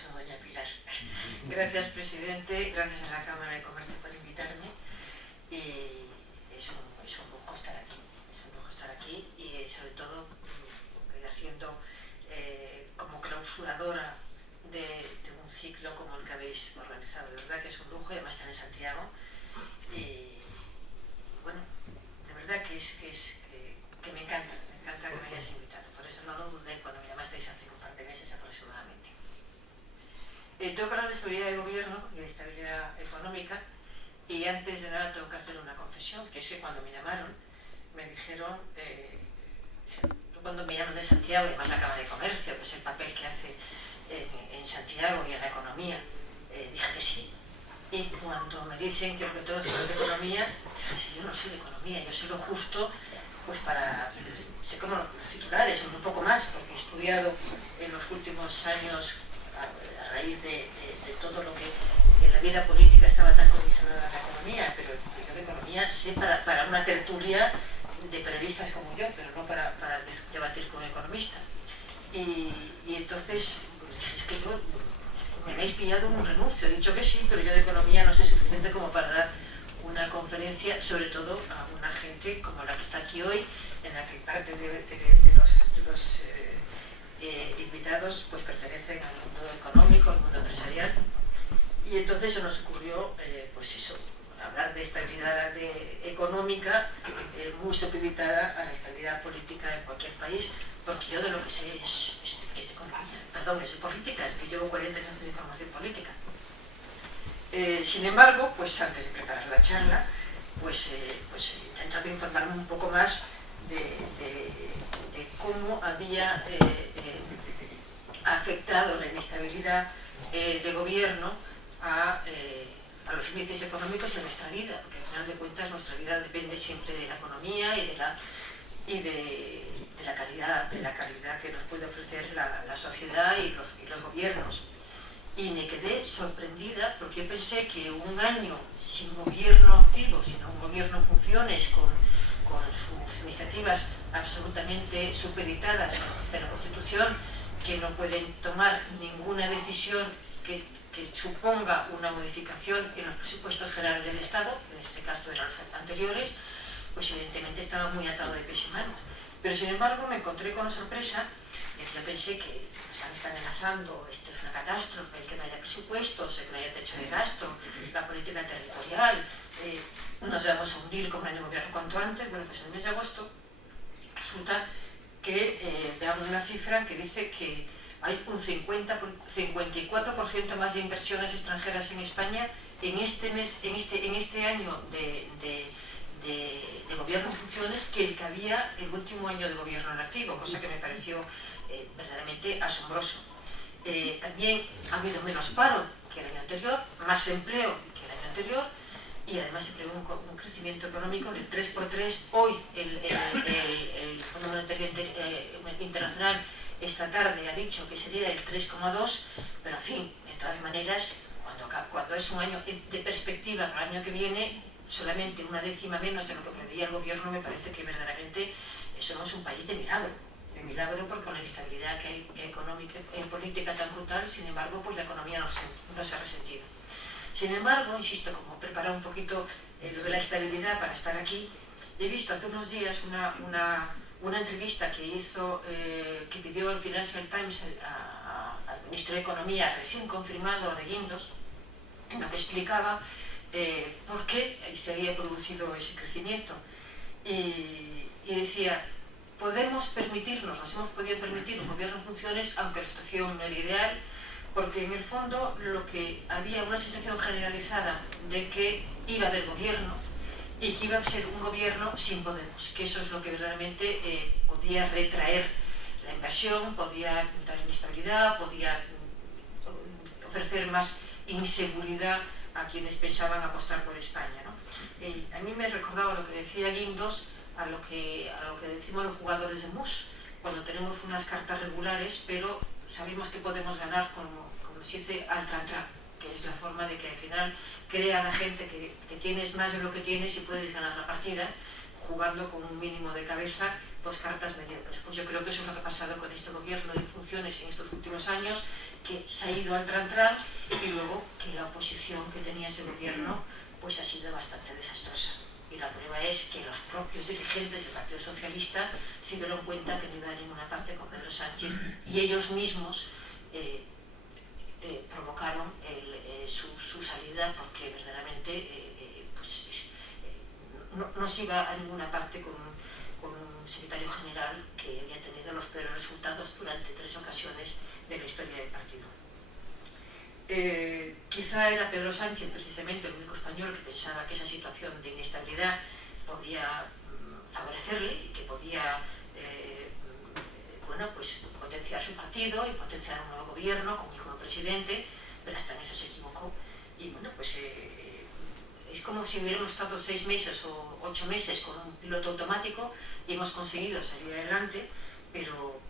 paso a doña Pilar. Gracias, presidente, gracias a la Cámara de Comercio por invitarme. Y es un lujo estar aquí, y sobre todo haciendo como clausuradora de un ciclo como el que habéis organizado. De verdad que es un lujo, y además están en Santiago. Y bueno, de verdad que me encanta que me hayas invitado. Por eso no lo dudé cuando me llamasteis hace un par de meses aproximadamente. Tengo que hablar de estabilidad de gobierno y de estabilidad económica, y antes de nada tengo que hacer una confesión, que es que cuando me llamaron, me dijeron, cuando me llaman de Santiago, y además la Cámara de Comercio, que es el papel que hace en Santiago y en la economía, dije que sí. Y cuando me dicen que lo que tengo que hacer de economía, si yo no soy de economía, yo sé lo justo, pues sé como los titulares, un poco más, porque he estudiado en los últimos años, a raíz de todo lo que en la vida política estaba tan condicionada a la economía, pero yo de economía sé para una tertulia de periodistas como yo, pero no para debatir con un economista. Y entonces, pues, es que yo me habéis pillado un renuncio, he dicho que sí, pero yo de economía no sé suficiente como para dar una conferencia, sobre todo a una gente como la que está aquí hoy, en la que parte de los invitados pues pertenecen al mundo económico, al mundo empresarial. Y entonces se nos ocurrió, pues eso, hablar de estabilidad económica muy supeditada a la estabilidad política en cualquier país, porque yo de lo que sé es de economía, perdón, es de política, es que llevo 40 años de información política. Sin embargo, pues antes de preparar la charla, pues he intentado informarme un poco más de cómo había afectado la inestabilidad de gobierno a los índices económicos y a nuestra vida, porque al final de cuentas nuestra vida depende siempre de la economía y de la calidad que nos puede ofrecer la sociedad y los gobiernos. Y me quedé sorprendida porque yo pensé que un año sin gobierno activo, sino un gobierno en funciones con sus iniciativas absolutamente supeditadas a la Constitución, que no pueden tomar ninguna decisión que suponga una modificación en los presupuestos generales del Estado, en este caso eran los anteriores, pues evidentemente estaba muy atado de pies y manos. Pero sin embargo me encontré con la sorpresa de que yo pensé que nos están amenazando, esto es una catástrofe, el que no haya presupuestos, el que no haya techo de gasto, la política territorial, nos vamos a hundir como en el gobierno cuanto antes. Bueno, pues en el mes de agosto resulta que dan una cifra que dice que hay un 54% más de inversiones extranjeras en España en este año de gobierno en funciones que el que había el último año de gobierno en activo, cosa que me pareció verdaderamente asombroso. También ha habido menos paro que el año anterior, más empleo que el año anterior, y además se prevé un crecimiento económico del 3x3. Hoy el Fondo Monetario Internacional esta tarde ha dicho que sería el 3,2, pero en fin, de todas maneras, cuando es un año de perspectiva para el año que viene, solamente una décima menos de lo que preveía el gobierno, me parece que verdaderamente somos un país de milagro, porque con la inestabilidad que hay económica y política tan brutal, sin embargo, pues la economía no se ha resentido. Sin embargo, insisto, como preparar un poquito lo de la estabilidad para estar aquí, he visto hace unos días una entrevista que pidió el Financial Times al ministro de Economía recién confirmado de Guindos, en la que explicaba por qué se había producido ese crecimiento. Y decía, nos hemos podido permitir un gobierno en funciones, aunque la situación no era ideal, porque en el fondo había una sensación generalizada de que iba a haber gobierno y que iba a ser un gobierno sin Podemos, que eso es lo que verdaderamente podía retraer la inversión, podía dar inestabilidad, podía ofrecer más inseguridad a quienes pensaban apostar por España, ¿no? A mí me recordaba lo que decía Guindos a lo que decimos los jugadores de mus, cuando tenemos unas cartas regulares, pero sabemos que podemos ganar como se dice al tran-tran, que es la forma de que al final crea a la gente que tienes más de lo que tienes y puedes ganar la partida jugando con un mínimo de cabeza, pues cartas mediocres. Pues yo creo que eso es lo que ha pasado con este gobierno en funciones en estos últimos años, que se ha ido al tran-tran, y luego que la oposición que tenía ese gobierno pues ha sido bastante desastrosa. Y la prueba es que los propios dirigentes del Partido Socialista se dieron cuenta que no iba a ninguna parte con Pedro Sánchez, y ellos mismos provocaron su salida, porque verdaderamente no se iba a ninguna parte con un secretario general que había tenido los peores resultados durante 3 ocasiones de la historia del partido. Quizá era Pedro Sánchez precisamente el único español que pensaba que esa situación de inestabilidad podía favorecerle y que podía potenciar su partido y potenciar un nuevo gobierno con hijo de presidente, pero hasta en eso se equivocó. Y es como si hubiéramos estado 6 meses o 8 meses con un piloto automático y hemos conseguido salir adelante, pero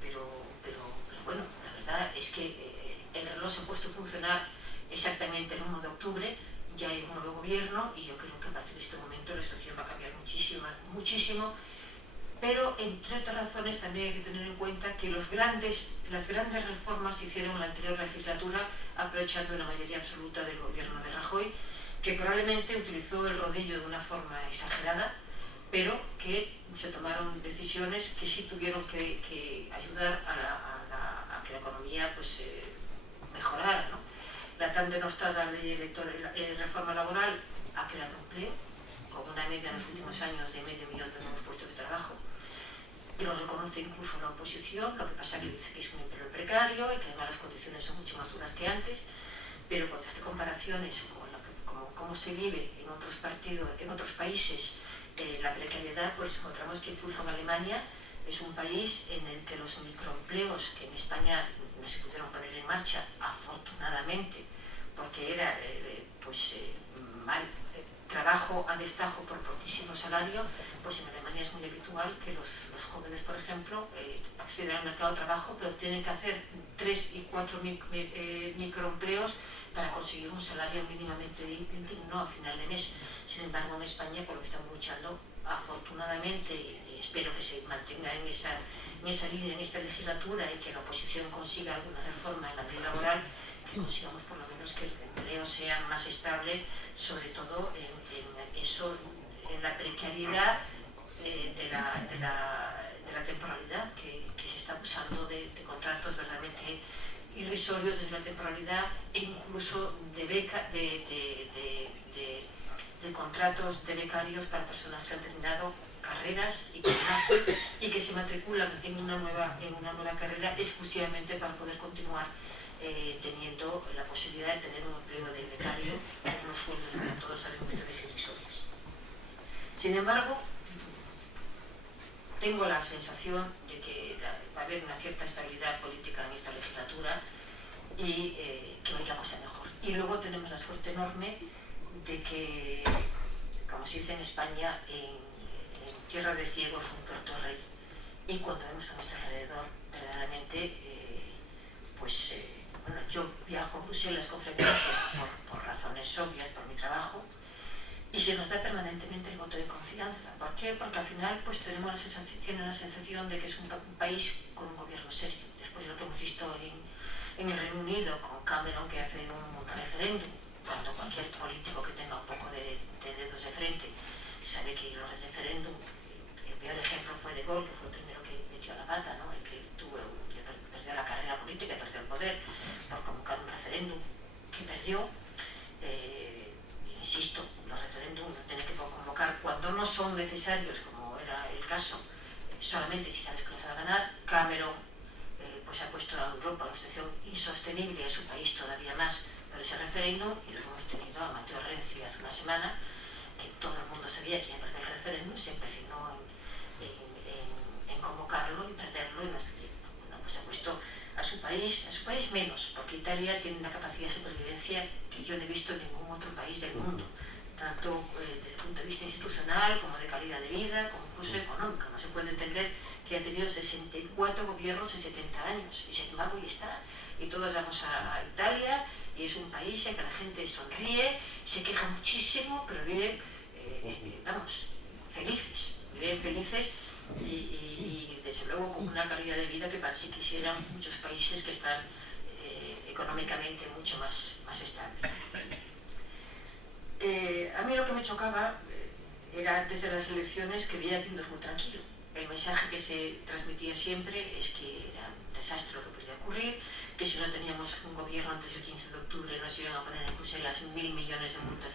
bueno, la verdad es que el reloj se ha puesto a funcionar exactamente el 1 de octubre, ya hay un nuevo gobierno, y yo creo que a partir de este momento la situación va a cambiar muchísimo, pero entre otras razones también hay que tener en cuenta que las grandes reformas se hicieron en la anterior legislatura aprovechando la mayoría absoluta del gobierno de Rajoy, que probablemente utilizó el rodillo de una forma exagerada, pero que se tomaron decisiones que sí tuvieron que ayudar a que la economía mejorara, ¿no? La tan denostada ley reforma laboral ha creado empleo, con una media en los últimos años de 500.000 de nuevos puestos de trabajo, y lo reconoce incluso la oposición, lo que pasa es que dice que es un empleo precario y que además las condiciones son mucho más duras que antes, pero cuando hace comparaciones con cómo se vive en otros países la precariedad, pues encontramos que incluso en Alemania es un país en el que los microempleos, que en España no se pudieron poner en marcha, afortunadamente, porque era trabajo a destajo por poquísimo salario, pues en Alemania es muy habitual que los jóvenes, por ejemplo, acceden al mercado de trabajo, pero tienen que hacer 3 y 4 microempleos para conseguir un salario mínimamente digno a final de mes. Sin embargo, en España, por lo que estamos luchando, afortunadamente, y espero que se mantenga en esa línea en esta legislatura y que la oposición consiga alguna reforma en la ley laboral, que consigamos por lo menos que el empleo sea más estable, sobre todo en la precariedad de la temporalidad, que se está abusando de contratos verdaderamente irrisorios desde la temporalidad, e incluso de contratos de becarios para personas que han terminado carreras y que se matriculan en una nueva carrera exclusivamente para poder continuar teniendo la posibilidad de tener un empleo de becario con unos sueldos, como todos sabemos, irrisorios. Sin embargo, tengo la sensación de que va a haber una cierta estabilidad política en esta legislatura y que va a ir la cosa mejor. Y luego tenemos la suerte enorme de que, como se dice en España, en tierra de ciegos un tuerto rey. Y cuando vemos a nuestro alrededor, verdaderamente, yo viajo a Bruselas con frecuencia por razones obvias, por mi trabajo, y se nos da permanentemente el voto de confianza. ¿Por qué? Porque al final tienen la sensación de que es un país con un gobierno serio. Después de lo que hemos visto en el Reino Unido con Cameron, que hace un referéndum, cuando cualquier político que tenga un poco de dedos de frente sabe que los referéndum, el peor ejemplo fue De Gaulle, que fue el primero que metió la pata, ¿no? El que perdió la carrera política, perdió el poder por convocar un referéndum que perdió. Insisto, los referéndums no tienen que convocar cuando no son necesarios, como era el caso, solamente si sabes que los va a ganar. Cameron ha puesto a Europa en una situación insostenible, y a su país todavía más, por ese referéndum, y luego hemos tenido a Matteo Renzi hace una semana, que todo el mundo sabía que iba a perder el referéndum, se empecinó en convocarlo y perderlo, y ha puesto a su país menos, porque Italia tiene una capacidad de supervivencia que yo no he visto en ningún otro país del mundo, tanto desde el punto de vista institucional como de calidad de vida, como incluso económico. No se puede entender que ha tenido 64 gobiernos en 70 años, y sin embargo ahí está. Y todos vamos a Italia, y es un país en que la gente sonríe, se queja muchísimo, pero viven, felices, y desde luego con una calidad de vida que parece que quisieran muchos países que están económicamente mucho más estable. A mí lo que me chocaba era antes de las elecciones que veía a Guindos muy tranquilo. El mensaje que se transmitía siempre es que era un desastre lo que podía ocurrir, que si no teníamos un gobierno antes del 15 de octubre nos iban a poner en Bruselas 1.000 millones de multas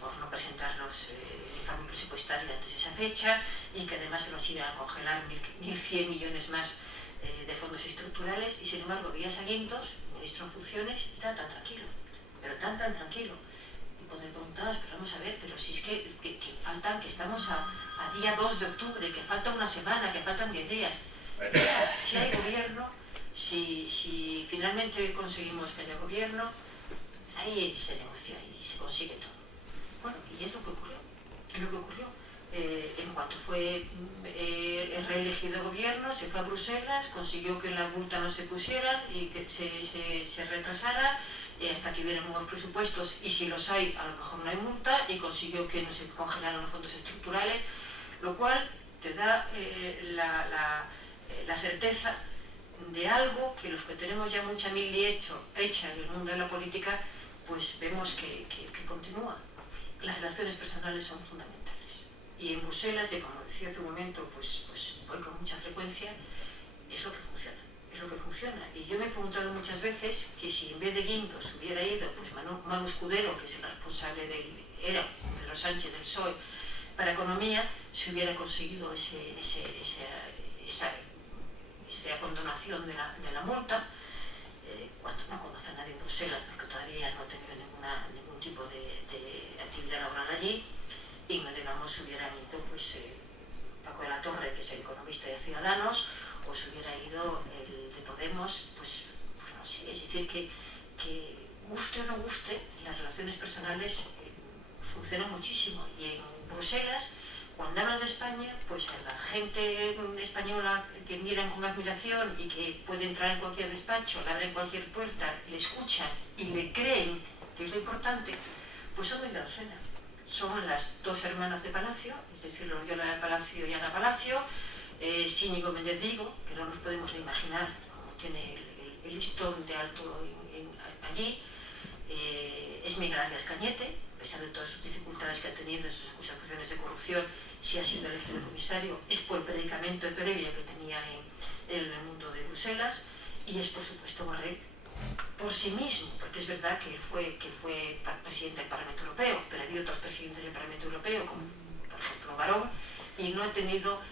por no presentarnos el informe presupuestario antes de esa fecha, y que además se nos iban a congelar 1.100 millones más de fondos estructurales. Y sin embargo veías a Guindos, ministro en funciones, y estaba tan tranquilo, pero tan tranquilo. Cuando me preguntabas, pero vamos a ver, pero si es que faltan, que estamos a día 2 de octubre, que falta una semana, que faltan 10 días. Si hay gobierno, si finalmente conseguimos que haya gobierno, ahí se negocia y se consigue todo. Bueno, y es lo que ocurrió. Es lo que ocurrió. En cuanto fue reelegido gobierno, se fue a Bruselas, consiguió que la multa no se pusiera y que se retrasara, hasta que hubiera nuevos presupuestos, y si los hay, a lo mejor no hay multa, y consiguió que no se congelaran los fondos estructurales, lo cual te da la certeza de algo que los que tenemos ya mucha mili hecha en el mundo de la política, pues vemos que continúa. Las relaciones personales son fundamentales. Y en Bruselas, que como decía hace un momento, pues voy con mucha frecuencia, es lo que funciona. Es lo que funciona. Y yo me he preguntado muchas veces que si en vez de Guindos hubiera ido pues Manu Escudero, que es el responsable era Pedro Sánchez del PSOE para Economía, se hubiera conseguido esa condonación de la multa, cuando no conoce a nadie en Bruselas, porque todavía no ha tenido ningún tipo de actividad laboral allí, y no digamos hubiera ido pues Paco de la Torre, que es el economista de Ciudadanos, o se hubiera ido el de Podemos, pues no sé, es decir que guste o no guste, las relaciones personales funcionan muchísimo. Y en Bruselas, cuando hablas de España, pues a la gente española que miran con admiración y que puede entrar en cualquier despacho, le abren cualquier puerta, le escuchan y le creen, que es lo importante, pues son de docena. Son las dos hermanas de Palacio, es decir, Loyola de Palacio y Ana Palacio, Íñigo Méndez Vigo, que no nos podemos imaginar cómo tiene el listón de alto allí, es Miguel Arias Cañete, a pesar de todas sus dificultades que ha tenido en sus acusaciones de corrupción, si ha sido elegido comisario, es por el predicamento previo que tenía en el mundo de Bruselas, y es por supuesto Borrell, por sí mismo, porque es verdad que fue presidente del Parlamento Europeo, pero había otros presidentes del Parlamento Europeo, como por ejemplo Barón, y no ha tenido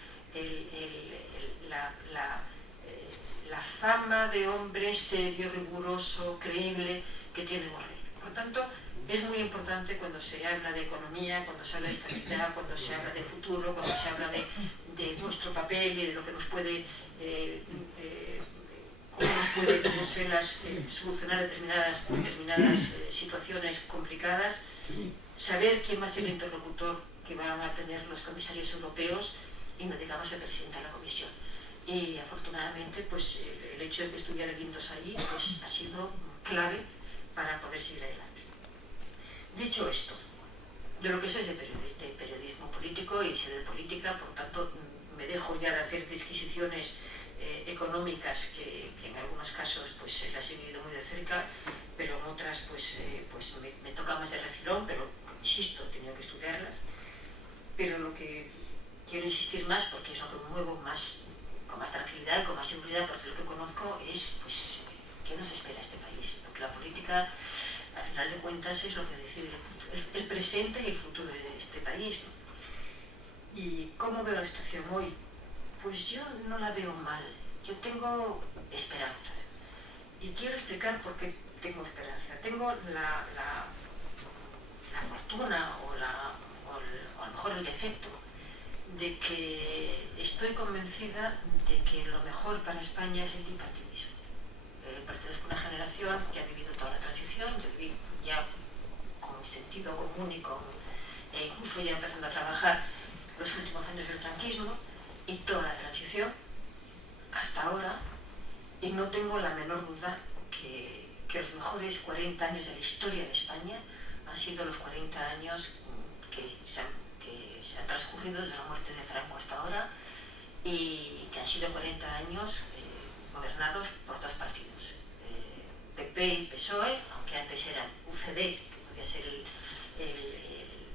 la fama de hombre serio, riguroso, creíble que tiene Borrell. Por tanto, es muy importante cuando se habla de economía, cuando se habla de estabilidad, cuando se habla de futuro, cuando se habla de nuestro papel y de lo que nos puede cómo nos puede Bruselas solucionar determinadas situaciones complicadas, saber quién va a ser el interlocutor que van a tener los comisarios europeos y no digamos el presidente de la Comisión. Y afortunadamente pues el hecho de que estuviera Guindos allí pues ha sido clave para poder seguir adelante. Dicho esto, de lo que sé es de periodismo político y sé de política, por tanto me dejo ya de hacer disquisiciones económicas que en algunos casos pues las he vivido muy de cerca, pero en otras pues me toca más de refilón, pero insisto, he tenido que estudiarlas. Pero lo que quiero insistir más, porque es lo que me muevo más, con más tranquilidad y con más seguridad, porque lo que conozco es pues qué nos espera este país, porque la política al final de cuentas es lo que decide el presente y el futuro de este país, ¿no? ¿Y cómo veo la situación hoy? Pues yo no la veo mal, yo tengo esperanza. Y quiero explicar por qué tengo esperanza. Tengo la fortuna o a lo mejor el defecto de que estoy convencida de que lo mejor para España es el bipartidismo. Pertenezco a una generación que ha vivido toda la transición, yo viví ya con sentido común y incluso ya empezando a trabajar los últimos años del franquismo y toda la transición hasta ahora, y no tengo la menor duda que los mejores 40 años de la historia de España han sido los 40 años que se han transcurrido desde la muerte de Franco hasta ahora, y que han sido 40 años gobernados por dos partidos, PP y PSOE, aunque antes era UCD, que podría ser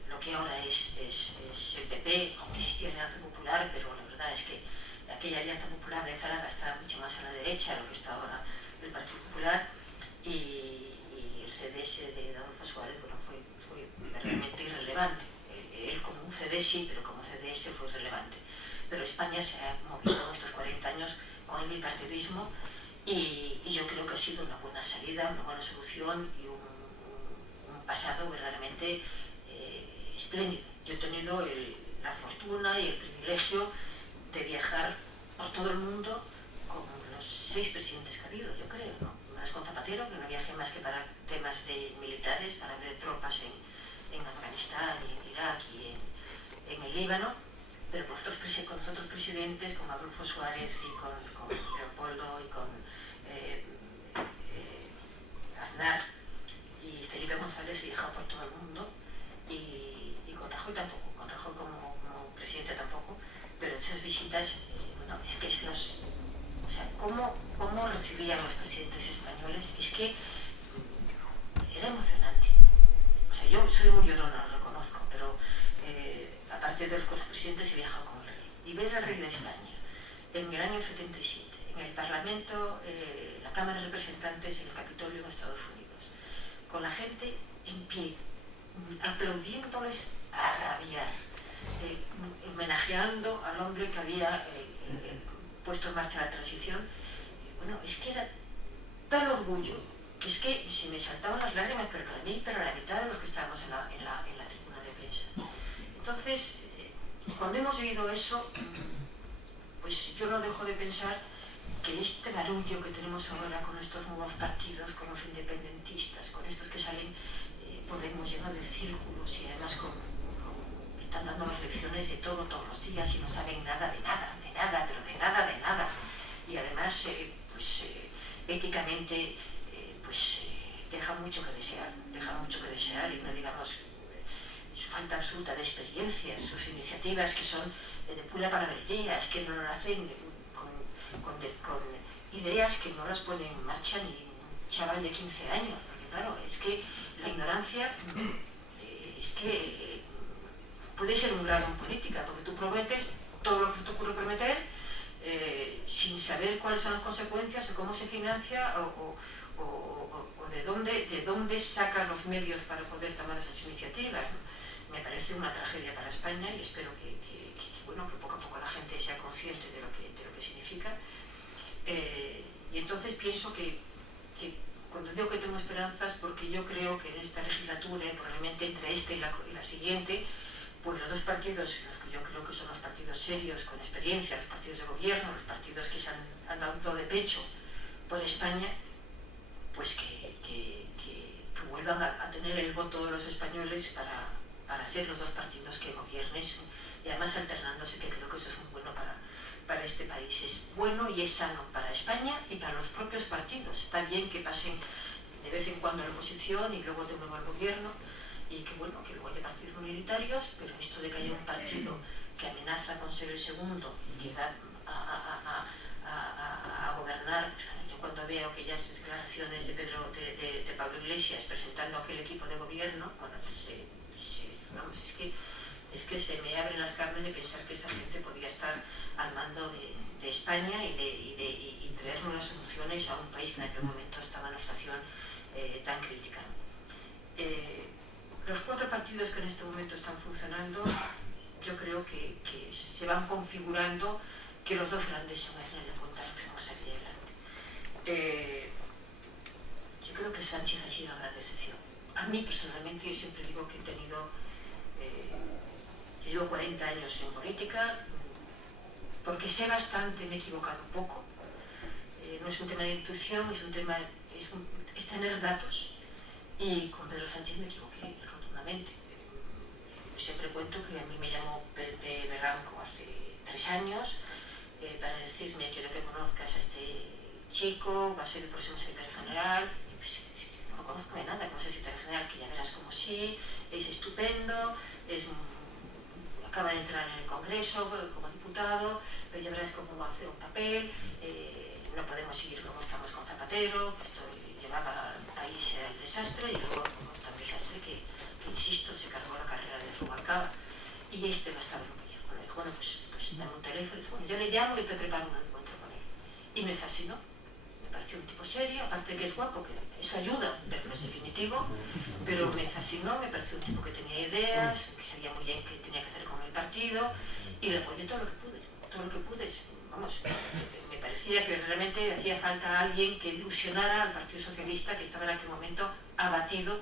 lo que ahora es el PP, aunque existía Alianza Popular, pero la verdad es que aquella Alianza Popular de Fraga está mucho más a la derecha de lo que está ahora el Partido Popular, y el CDS de Adolfo Suárez, bueno, fue realmente irrelevante. Él como un CD sí, pero como CDS fue relevante. Pero España se ha movido en estos 40 años con el bipartidismo, y yo creo que ha sido una buena salida, una buena solución y un pasado verdaderamente espléndido. Yo he tenido la fortuna y el privilegio de viajar por todo el mundo con los 6 presidentes que ha habido, yo creo, ¿no? Más con Zapatero, que no viajé más que para temas militares, para ver tropas en Afganistán, y en Irak y en el Líbano, pero con los otros presidentes, como Adolfo Suárez y con Leopoldo y con Aznar y Felipe González, he viajado por todo el mundo, y con Rajoy tampoco, con Rajoy como presidente tampoco, pero esas visitas, bueno, es que o sea, ¿cómo recibían los presidentes españoles? Es que era emocionante. O sea, yo soy muy llorona, lo reconozco, pero aparte de los presidentes he viajado con el rey. Y ver al rey de España en el año 77, en el Parlamento, la Cámara de Representantes y el Capitolio en Estados Unidos, con la gente en pie, aplaudiéndoles a rabiar, homenajeando al hombre que había puesto en marcha la transición. Bueno, es que era tal orgullo que es que se me saltaban las lágrimas, pero para mí, pero la mitad de los que estábamos en la tribuna de prensa. Entonces, cuando hemos vivido eso, pues yo no dejo de pensar que este barullo que tenemos ahora con estos nuevos partidos, con los independentistas, con estos que salen Podemos lleno de círculos, y además están dando las lecciones de todo todos los días y no saben nada de nada, pero de nada, y además éticamente deja mucho que desear, y no digamos su falta absoluta de experiencia, sus iniciativas que son de pura palabrería, es que no lo hacen con ideas que no las ponen en marcha ni un chaval de 15 años, porque claro, es que la ignorancia puede ser un grado en política, porque tú prometes todo lo que se te ocurre prometer sin saber cuáles son las consecuencias o cómo se financia o de dónde sacan los medios para poder tomar esas iniciativas, ¿no? Me parece una tragedia para España, y espero que poco a poco la gente sea consciente de lo que significa. Y entonces pienso que cuando digo que tengo esperanzas, porque yo creo que en esta legislatura, probablemente entre esta y la siguiente, pues los dos partidos, los que yo creo que son los partidos serios, con experiencia, los partidos de gobierno, los partidos que se han dado de pecho por España, pues que vuelvan a tener el voto de los españoles para ser los dos partidos que gobiernen, y además alternándose, que creo que eso es muy bueno para este país. Es bueno y es sano para España y para los propios partidos. Está bien que pasen de vez en cuando a la oposición y luego de nuevo al gobierno, y que luego haya partidos minoritarios, pero esto de que haya un partido que amenaza con ser el segundo y que va a gobernar. Yo cuando veo aquellas declaraciones de Pablo Iglesias presentando aquel equipo de gobierno, bueno, es que se me abren las carnes de pensar que esa gente podía estar al mando de España y traernos las soluciones a un país que en aquel momento estaba en una situación tan crítica. Los 4 partidos que en este momento están funcionando, yo creo que se van configurando, que los dos grandes son, al final de cuentas, los que van a salir adelante. Yo creo que Sánchez ha sido una gran decepción. A mí personalmente, yo siempre digo que he tenido llevo 40 años en política, porque sé bastante, me he equivocado poco. No es un tema de intuición, es tener datos, y con Pedro Sánchez me equivoqué rotundamente. Siempre cuento que a mí me llamó Pepe Berranco hace 3 años para decirme: quiero que conozcas a este chico, va a ser el próximo secretario general. Y pues, no lo conozco de nada, como es el secretario general, que ya verás como sí, es estupendo, acaba de entrar en el Congreso como diputado, pero ya verás cómo va a hacer un papel, no podemos seguir como estamos con Zapatero, que llevaba teléfono, bueno, yo le llamo y te preparo un encuentro con él. Y me fascinó, me pareció un tipo serio, aparte de que es guapo, que eso ayuda, pero no es definitivo, pero me fascinó, me pareció un tipo que tenía ideas, que sabía muy bien qué tenía que hacer con el partido, y le apoyé todo lo que pude, vamos, me parecía que realmente hacía falta alguien que ilusionara al Partido Socialista, que estaba en aquel momento abatido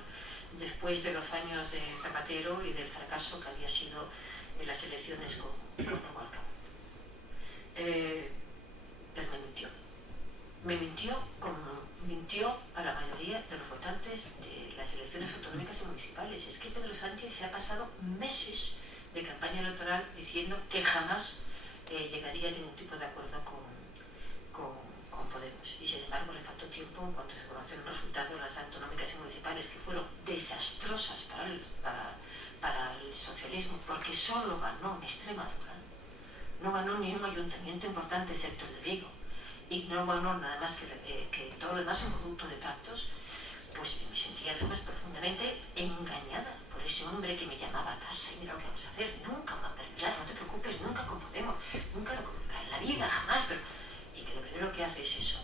después de los años de Zapatero y del fracaso que había sido en las elecciones con Rubalcaba. Él me mintió como mintió a la mayoría de los votantes de las elecciones autonómicas y municipales. Es que Pedro Sánchez se ha pasado meses de campaña electoral diciendo que jamás llegaría a ningún tipo de acuerdo con Podemos, y sin embargo le faltó tiempo en cuanto se conocieron los resultados de las autonómicas y municipales, que fueron desastrosas para el socialismo, porque solo ganó en Extremadura, no ganó ni un ayuntamiento importante excepto el de Vigo, y no ganó nada más que todo lo demás en producto de pactos. Pues me sentía además profundamente engañada por ese hombre que me llamaba a casa y mira lo que vamos a hacer, nunca va a perder, no te preocupes, nunca con Podemos, nunca en la vida, jamás, pero y que lo primero que hace es eso.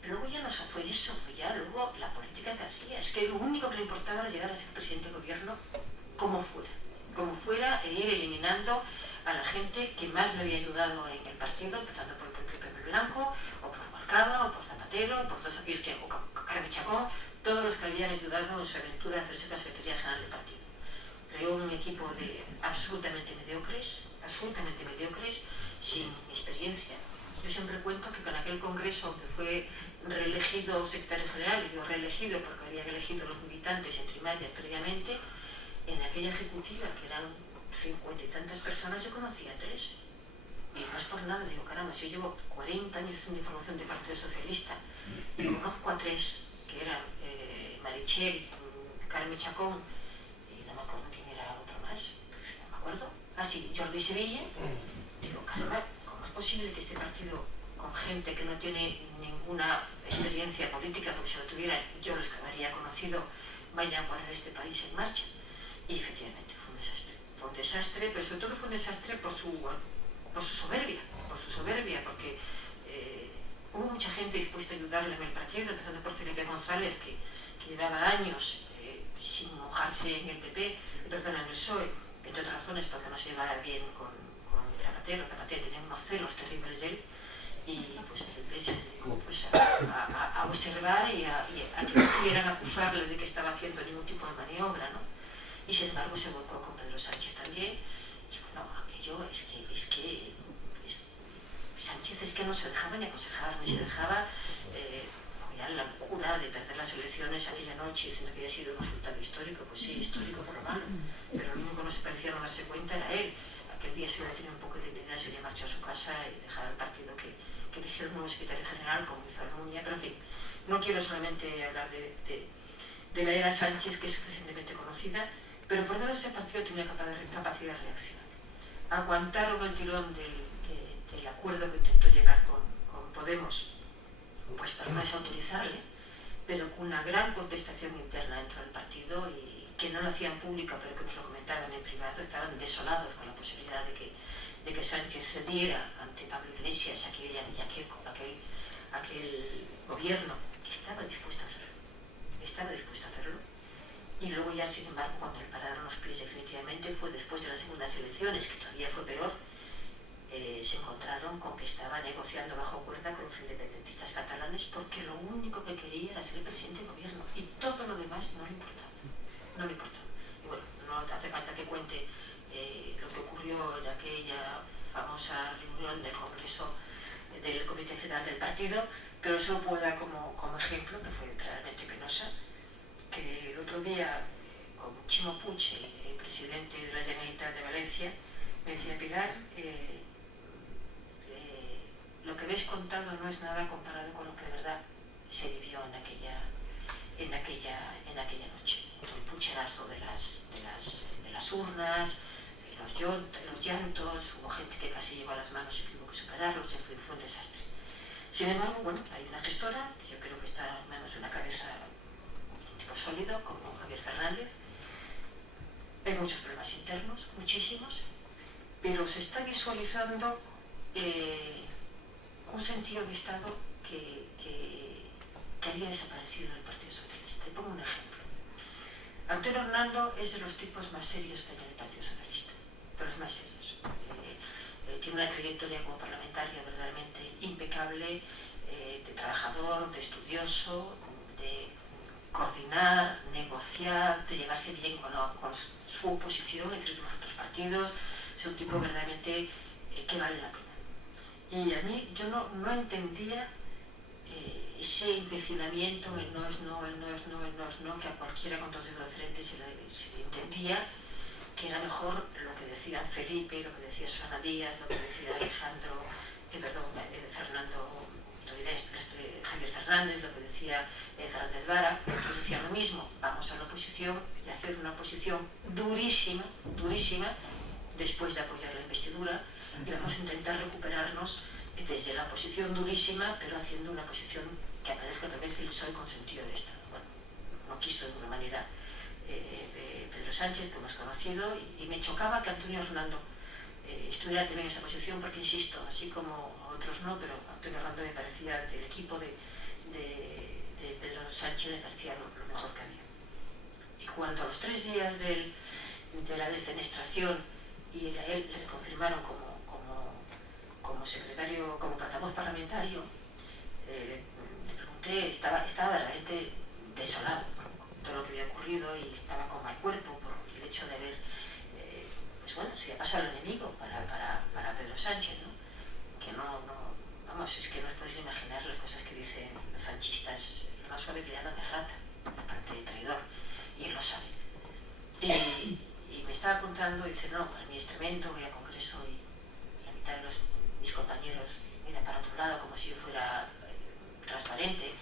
Pero luego ya no fue eso, fue ya luego la política que hacía. Es que lo único que le importaba era llegar a ser presidente de gobierno como fuera, e ir eliminando a la gente que más le había ayudado en el partido, empezando por el propio Pepe Blanco, o por Rubalcaba, o por Zapatero, o por todos aquellos que, o Carme Chacón, todos los que habían ayudado en su aventura de hacerse la Secretaría General del partido. Creó un equipo de absolutamente mediocres, sin experiencia. Yo siempre cuento que con aquel congreso que fue reelegido secretario general, y yo reelegido porque habían elegido los militantes en primarias previamente, en aquella ejecutiva, que eran 50 y tantas personas, yo conocía a 3. Y no es por nada, digo, caramba, si yo llevo 40 años haciendo información del Partido Socialista y conozco a 3, que eran Marichel, Carme Chacón, y no me acuerdo quién era otro más, no me acuerdo, sí, Jordi Sevilla, digo, caramba, ¿cómo es posible que este partido, con gente que no tiene ninguna experiencia política, porque si lo tuviera yo los que habría conocido, vaya a poner este país en marcha? Y efectivamente fue un desastre, pero sobre todo fue un desastre por su soberbia, porque hubo mucha gente dispuesta a ayudarle en el partido, empezando por Felipe González, que llevaba años sin mojarse en el PP, perdón, en el PSOE, entre otras razones porque no se llevaba bien con Zapatero. Zapatero tenía unos celos terribles de él, y pues el PP se dedicó pues, a observar y a que no pudieran acusarle de que estaba haciendo ningún tipo de maniobra, ¿no? Y sin embargo se volcó con Pedro Sánchez también, y bueno, aquello es que Sánchez es que no se dejaba ni aconsejar, ni se dejaba apoyar la locura de perder las elecciones aquella noche diciendo que había sido un resultado histórico. Pues sí, histórico por lo malo, pero lo único que no se parecía no darse cuenta era él. Aquel día se hubiera tenido un poco de dignidad, se había marchado a su casa y dejar al partido que eligió el nuevo secretario general, como hizo Almunia. Pero en fin, no quiero solamente hablar de la era Sánchez, que es suficientemente conocida, pero por lo menos ese partido tenía capacidad de reacción. Aguantaron el tirón del acuerdo que intentó llegar con Podemos, pues para no desautorizarle, pero con una gran contestación interna dentro del partido, y que no lo hacían pública, pero que nos lo comentaban en privado. Estaban desolados con la posibilidad de que Sánchez cediera ante Pablo Iglesias aquel gobierno que estaba dispuesto a hacerlo. Y luego ya, sin embargo, cuando le pararon los pies definitivamente, fue después de las segundas elecciones, que todavía fue peor. Se encontraron con que estaba negociando bajo cuerda con los independentistas catalanes, porque lo único que quería era ser presidente de gobierno, y todo lo demás no le importaba. Y bueno, no hace falta que cuente lo que ocurrió en aquella famosa reunión del Congreso del Comité Federal del Partido, pero eso puedo dar como ejemplo, que fue realmente penosa, que el otro día, con Chimo Puig, el presidente de la Generalitat de Valencia, me decía: Pilar, lo que ves contado no es nada comparado con lo que de verdad se vivió en aquella noche. El pucherazo de las urnas, los llantos, hubo gente que casi llevó a las manos y tuvo que superarlos, fue un desastre. Sin embargo, bueno, hay una gestora, yo creo que está en manos de una cabeza un tipo sólido, como Javier Fernández. Hay muchos problemas internos, muchísimos, pero se está visualizando un sentido de Estado que había desaparecido en el Partido Socialista. Y pongo un ejemplo. Antonio Hernando es de los tipos más serios que hay en el Partido Socialista, de los más serios. Tiene una trayectoria como parlamentario verdaderamente impecable, de trabajador, de estudioso, de coordinar, negociar, de llevarse bien con su oposición, es decir, con los otros partidos. Es un tipo verdaderamente que vale la pena. Y a mí, yo no entendía ese empecinamiento, el no es no, el no es no, el no es no, que a cualquiera con dos dedos de frente se le entendía que era mejor lo que decían Felipe, lo que decía Susana Díaz, lo que decía Fernando, Javier Fernández, lo que decía Fernández Vara, que decían lo mismo: vamos a la oposición y hacer una oposición durísima, durísima, después de apoyar la investidura, y vamos a intentar recuperarnos desde la oposición durísima, pero haciendo una oposición que aparezca otra vez el PSOE con sentido de Estado. Bueno, no quiso de alguna manera Pedro Sánchez, que hemos conocido, y me chocaba que Antonio Hernando estuviera también en esa posición, porque insisto, así como otros no, pero Antonio Hernando me parecía, del equipo de Pedro Sánchez, me parecía lo mejor que había. Y cuando a los 3 días de la defenestración y a él le confirmaron como secretario, como portavoz parlamentario, le pregunté, estaba verdaderamente desolado por todo lo que había ocurrido y estaba con mal cuerpo por el hecho de haber, pues bueno, se había pasado el enemigo para Pedro Sánchez, ¿no? Que vamos, es que no os podéis imaginar las cosas que dicen los sanchistas, lo más suave que llaman de rata, la parte de traidor, y él lo sabe. Y me estaba apuntando y dice, no, para mí es tremendo, voy a congreso y la mitad de mis compañeros miran para otro lado como si yo fuera transparente.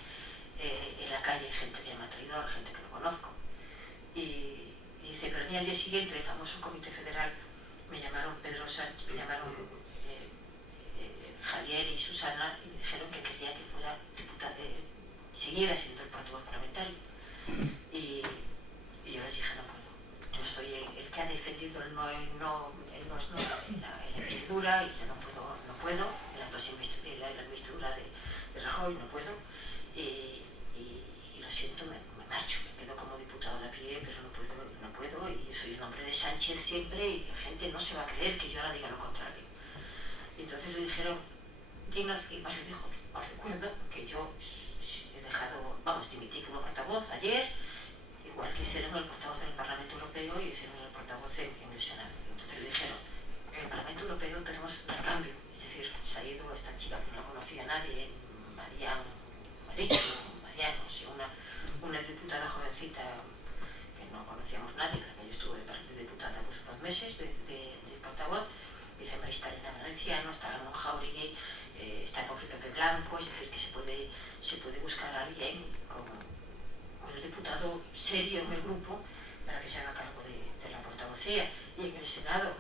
En la calle hay gente que llama traidor, gente que no conozco. Y dice, pero a mí al día siguiente, el famoso Comité Federal, me llamaron Pedro Sánchez, me llamaron Javier y Susana, y me dijeron que quería que fuera diputada, siguiera siendo el portavoz parlamentario. Y yo les dije, no puedo. Yo soy el que ha defendido el no en la investidura, y yo no puedo, en las dos investiduras, la investidura de Rajoy, no puedo. Y lo siento, me marcho, me quedo como diputado de a pie, pero no puedo, y yo soy un hombre de Sánchez siempre, y la gente no se va a creer que yo ahora diga lo contrario. Y entonces le dijeron, dinos, y más le dijo, os recuerdo que yo he dejado, dimití como portavoz ayer, igual que hicieron el portavoz en el Parlamento Europeo y hicieron el portavoz en el Senado. Entonces le dijeron, en el Parlamento Europeo tenemos el cambio, es decir, se ha ido esta chica que no conocía a nadie, Mariano, una diputada jovencita que no conocíamos nadie, pero que yo estuve de diputada pues 2 meses de portavoz. Dice, está Elena Valenciano, está Ramón Jauregui, está Pepe Blanco, es decir, que se puede buscar a alguien como el diputado serio en el grupo para que se haga cargo de la portavocía. Y en el Senado,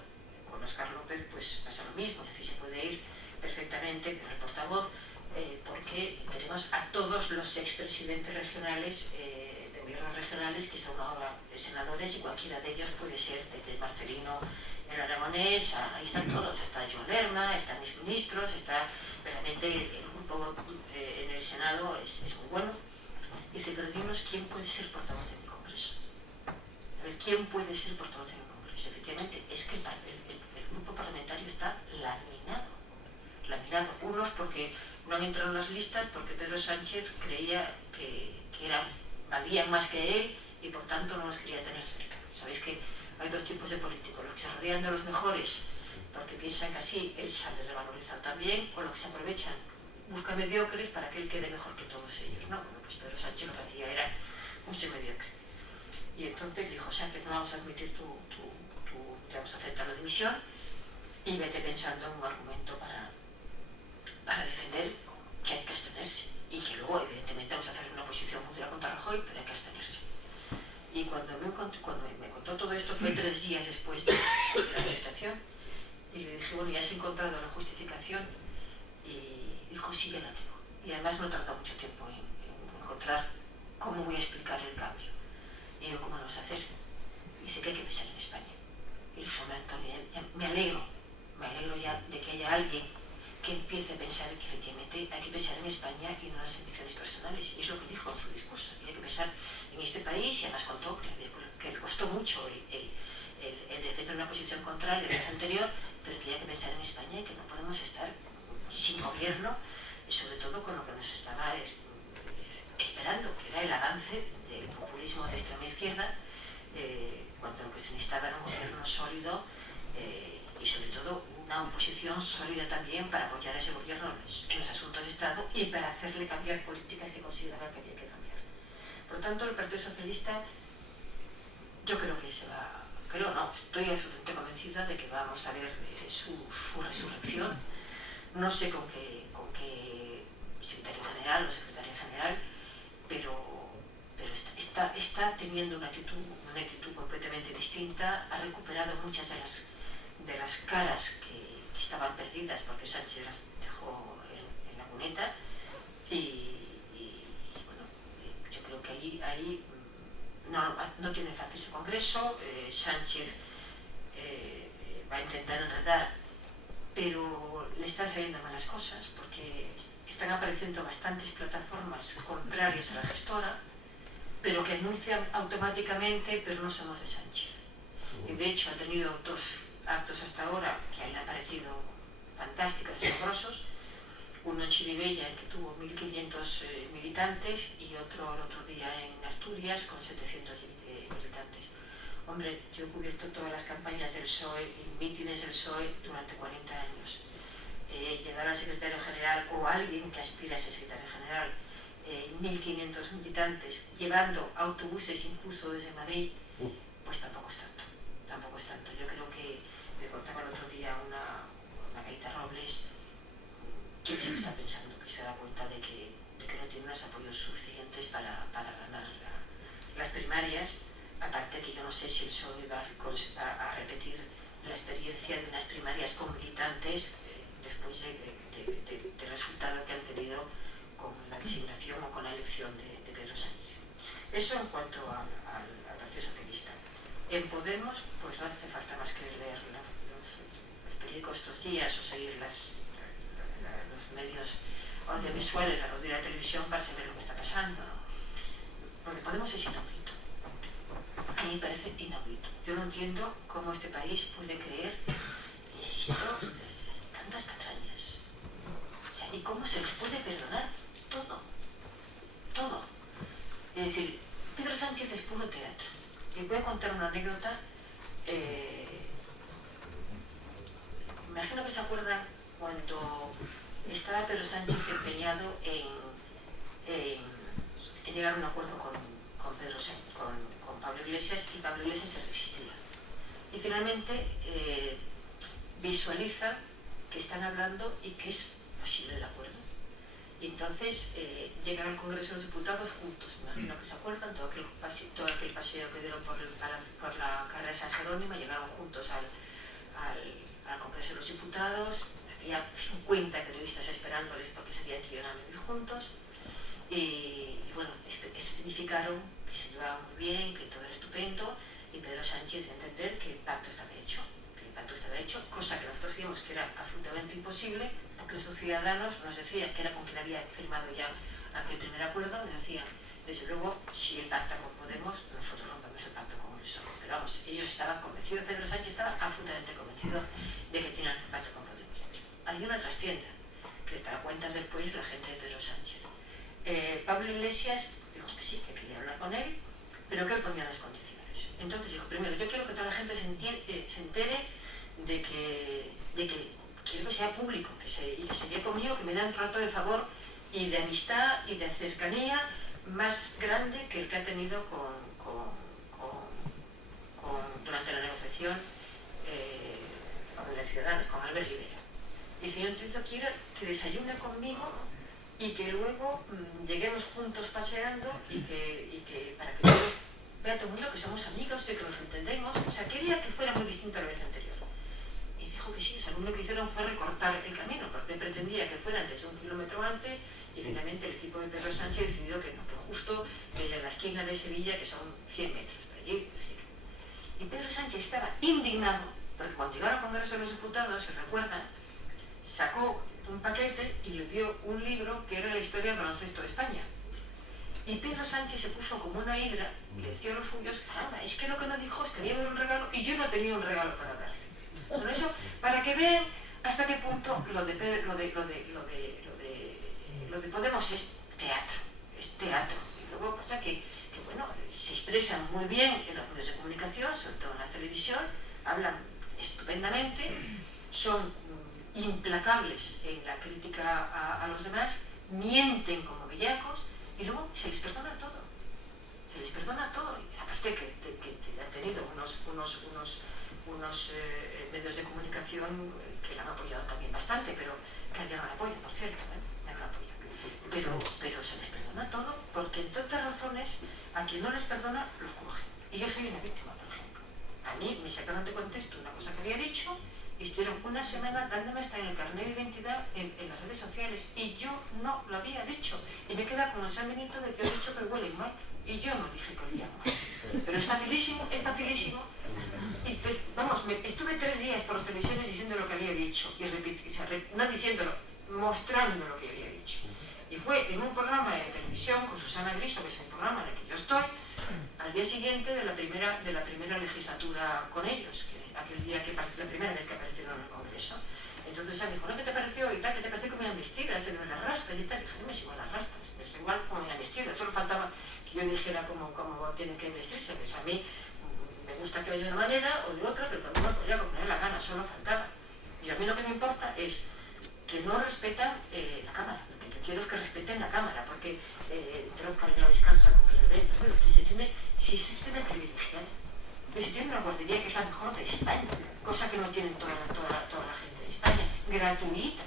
con Óscar López, pues pasa lo mismo, es decir, se puede ir perfectamente con el portavoz, porque tenemos a todos los expresidentes regionales, de gobiernos regionales, que son ahora senadores, y cualquiera de ellos puede ser, desde Marcelino, el aragonés, ahí están todos, está Joan Lerma, están mis ministros, está realmente el grupo en el Senado es muy bueno. Dice, pero dinos quién puede ser portavoz de mi congreso. A ver, ¿quién puede ser portavoz de mi congreso? Efectivamente, es que el grupo parlamentario está laminado. Unos porque no han entrado en las listas, porque Pedro Sánchez creía que valían más que él y por tanto no los quería tener cerca. Sabéis que hay 2 tipos de políticos: los que se rodean de los mejores porque piensan que así él sale revalorizado también, o los que se aprovechan, buscan mediocres para que él quede mejor que todos ellos, ¿no? Bueno, pues Pedro Sánchez lo que hacía era mucho mediocre. Y entonces dijo, Sánchez, no vamos a admitir te vamos a aceptar la dimisión, y vete pensando en un argumento para defender que hay que abstenerse, y que luego evidentemente vamos a hacer una oposición muy dura contra Rajoy, pero hay que abstenerse. Y cuando me contó todo esto, fue 3 días después de la meditación, y le dije, bueno, ¿ya has encontrado la justificación? Y dijo, sí, ya la tengo. Y además no tarda mucho tiempo en encontrar cómo voy a explicar el cambio. Y yo, ¿cómo lo vas a hacer? Y dice que hay que pensar en España. Y le dije, hombre, Antonio, me alegro ya de que haya alguien que empiece a pensar que efectivamente hay que pensar en España y no en las ambiciones personales. Y es lo que dijo en su discurso. Y hay que pensar en este país, y además contó que le costó mucho el defender una posición contraria a la anterior, pero que hay que pensar en España y que no podemos estar sin gobierno, y sobre todo con lo que nos estaba esperando, que era el avance del populismo de extrema izquierda, cuando lo que se necesitaba era un gobierno sólido y sobre todo una oposición sólida también para apoyar a ese gobierno en los asuntos de Estado y para hacerle cambiar políticas que consideraban que había que cambiar. Por lo tanto, el Partido Socialista, yo creo que se va, estoy absolutamente convencida de que vamos a ver su resurrección. No sé con qué secretario general o secretaria general, pero está teniendo una actitud completamente distinta. Ha recuperado muchas de las caras que estaban perdidas porque Sánchez las dejó en la cuneta, y bueno, yo creo que ahí no tiene fácil su congreso. Sánchez va a intentar enredar, pero le están saliendo malas cosas porque están apareciendo bastantes plataformas contrarias a la gestora, pero que anuncian automáticamente, pero no somos de Sánchez. Y de hecho ha tenido 2 actos hasta ahora que a él le han parecido fantásticos, asombrosos. Uno en Chirivella, en que tuvo 1.500 militantes, y otro el otro día en Asturias con 700 militantes. Hombre, yo he cubierto todas las campañas del PSOE y mítines del PSOE durante 40 años. Llevar al secretario general o a alguien que aspira a ser secretario general 1.500 militantes, llevando autobuses incluso desde Madrid, pues tampoco es tanto. Yo creo que me contaba el otro día una Margarita Robles que se está pensando, que se da cuenta de que no tiene unos apoyos suficientes para ganar las primarias. Aparte que yo no sé si el PSOE va a repetir la experiencia de unas primarias con militantes después del resultado que han tenido con la designación o con la elección de Pedro Sánchez. Eso en cuanto al Partido Socialista. En Podemos, pues no hace falta más que leer los periódicos estos días o seguir los medios audiovisuales, la radio y la televisión, para saber lo que está pasando, ¿no? Porque Podemos es inaudito. A mí me parece inaudito. Yo no entiendo cómo este país puede creer, insisto, tantas patrañas. O sea, y cómo se les puede perdonar todo. Es decir, Pedro Sánchez es puro teatro. Y voy a contar una anécdota. Me imagino que se acuerdan cuando estaba Pedro Sánchez empeñado en llegar a un acuerdo con Pablo Iglesias, y Pablo Iglesias se resistía. Y finalmente visualiza que están hablando y que es posible el acuerdo. Y entonces llegan al Congreso de los Diputados juntos. Me imagino que se acuerdan, todo aquel paseo que dieron por la carrera de San Jerónimo, llegaron juntos al Congreso de los Diputados. Había 50 periodistas esperándoles porque sabían que iban a venir juntos. Y bueno, significaron que se llevaban muy bien, que todo era estupendo, y Pedro Sánchez de entender que el pacto estaba hecho, cosa que nosotros vimos que era absolutamente imposible, porque los ciudadanos nos decían que era con quien había firmado ya aquel primer acuerdo. Nos decían, desde luego, si él pacta con Podemos, nosotros rompemos el pacto con el PSOE. Pero vamos, ellos estaban convencidos, Pedro Sánchez estaba absolutamente convencido de que tenían el pacto con Podemos. Hay una trastienda, que te la cuentan después la gente de Pedro Sánchez. Pablo Iglesias dijo que sí, que quería hablar con él, pero que él ponía las condiciones. Entonces dijo, primero, yo quiero que toda la gente se entere de que quiero que sea público, y que se quede conmigo, que me da un trato de favor y de amistad y de cercanía más grande que el que ha tenido durante la negociación con los Ciudadanos, con Albert Rivera. Dice, yo entonces quiero que desayune conmigo y que luego lleguemos juntos paseando, y que para que todos vea todo el mundo que somos amigos, de que nos entendemos. O sea, quería que fuera muy distinto a la vez anterior. Y dijo que sí. O sea, lo único que hicieron fue recortar el camino, porque pretendía que fueran desde 1 kilómetro antes, y finalmente el equipo de Pedro Sánchez decidió que no, que justo en la esquina de Sevilla, que son 100 metros por allí. Y Pedro Sánchez estaba indignado, porque cuando llegaron al Congreso de los Diputados, se recuerdan, sacó un paquete y le dio un libro que era la historia del baloncesto de España. Y Pedro Sánchez se puso como una hidra y le decía a los suyos, caramba, es que lo que no dijo es que había un regalo y yo no tenía un regalo para darle. Por eso, para que vean hasta qué punto lo de Podemos es teatro. Y luego pasa que bueno, se expresan muy bien en los medios de comunicación, sobre todo en la televisión, hablan estupendamente, son implacables en la crítica a los demás, mienten como bellacos y luego se les perdona todo. Se les perdona todo. Y aparte que han tenido unos medios de comunicación que la han apoyado también bastante, pero que ya no la apoyan, por cierto, ya no la apoyan. Pero se les perdona todo, porque entre otras razones, a quien no les perdona, los cogen. Y yo soy una víctima, por ejemplo. A mí me sacaron de contexto una cosa que había dicho y estuvieron una semana dándome hasta en el carnet de identidad en las redes sociales y yo no lo había dicho. Y me queda con el sanbenito de que he dicho que huelen mal y yo no dije que olían mal. Pero es facilísimo. Y vamos, estuve 3 días por las televisiones diciendo lo que había dicho y no diciéndolo, mostrando lo que había dicho. Y fue en un programa de televisión con Susana Griso, que es un programa en el que yo estoy, al día siguiente de la primera legislatura con ellos, que aquel día la primera vez que aparecieron en el Congreso. Entonces ella me dijo, ¿no? ¿Qué te pareció? Y tal, ¿qué te pareció que me iban vestidas? En las rastas y tal. Y dije, no me sigo las rastas, es igual como me iban vestidas. Solo faltaba que yo dijera cómo tienen que vestirse, pues a mí me gusta que vaya de una manera o de otra, pero también podía como me dé la gana, solo faltaba. Y a mí lo que me importa es que no respetan la Cámara. Lo que quiero es que respeten la Cámara, porque Trump ya descansa con el rey. Pero si existe una privilegiada, si tiene una guardería que es la mejor de España, cosa que no tienen toda la gente de España, gratuita,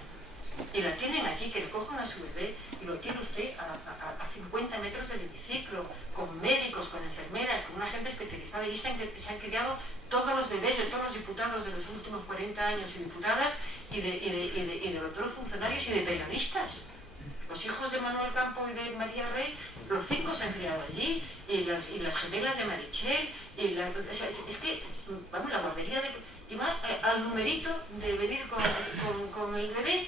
y la tienen aquí, que le cojan a su bebé y lo tiene usted a 50 metros del hemiciclo, con médicos, con enfermeras, con una gente especializada, y se han criado todos los bebés de todos los diputados de los últimos 40 años y diputadas y de otros funcionarios y de periodistas. Los hijos de Manuel Campo y de María Rey, los 5 se han criado allí, y las gemelas de Marichel, es que, vamos, la guardería y va al numerito de venir con el bebé,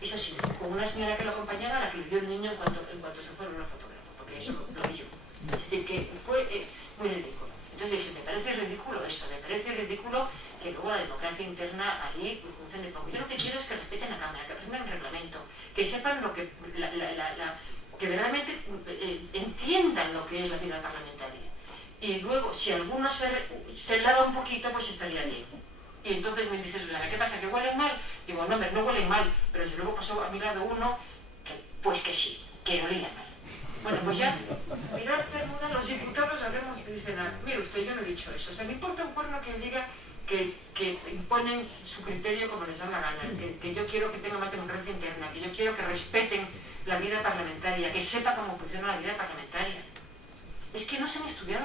es así, con una señora que lo acompañaba, a la que le dio el niño en cuanto se fueron los fotógrafos, porque eso lo vi yo. Es decir, que fue muy ridículo. Entonces dije, me parece ridículo eso, me parece ridículo que luego la democracia interna allí funcione como. Yo lo que quiero es que respeten la Cámara, que aprendan el reglamento, que sepan lo que, que realmente entiendan lo que es la vida parlamentaria. Y luego, si alguno se lava un poquito, pues estaría bien. Y entonces me dice Susana, ¿qué pasa? ¿Que huelen mal? Digo, no, no huelen mal, pero si luego pasó a mi lado uno, pues que sí, que olía mal. Bueno, pues ya, mirar Cernuda, los diputados habremos y dicen, mire usted, yo no he dicho eso. O sea, me importa un cuerno que diga que imponen su criterio como les da la gana, que yo quiero que tenga más democracia interna, que yo quiero que respeten la vida parlamentaria, que sepa cómo funciona la vida parlamentaria. Es que no se han estudiado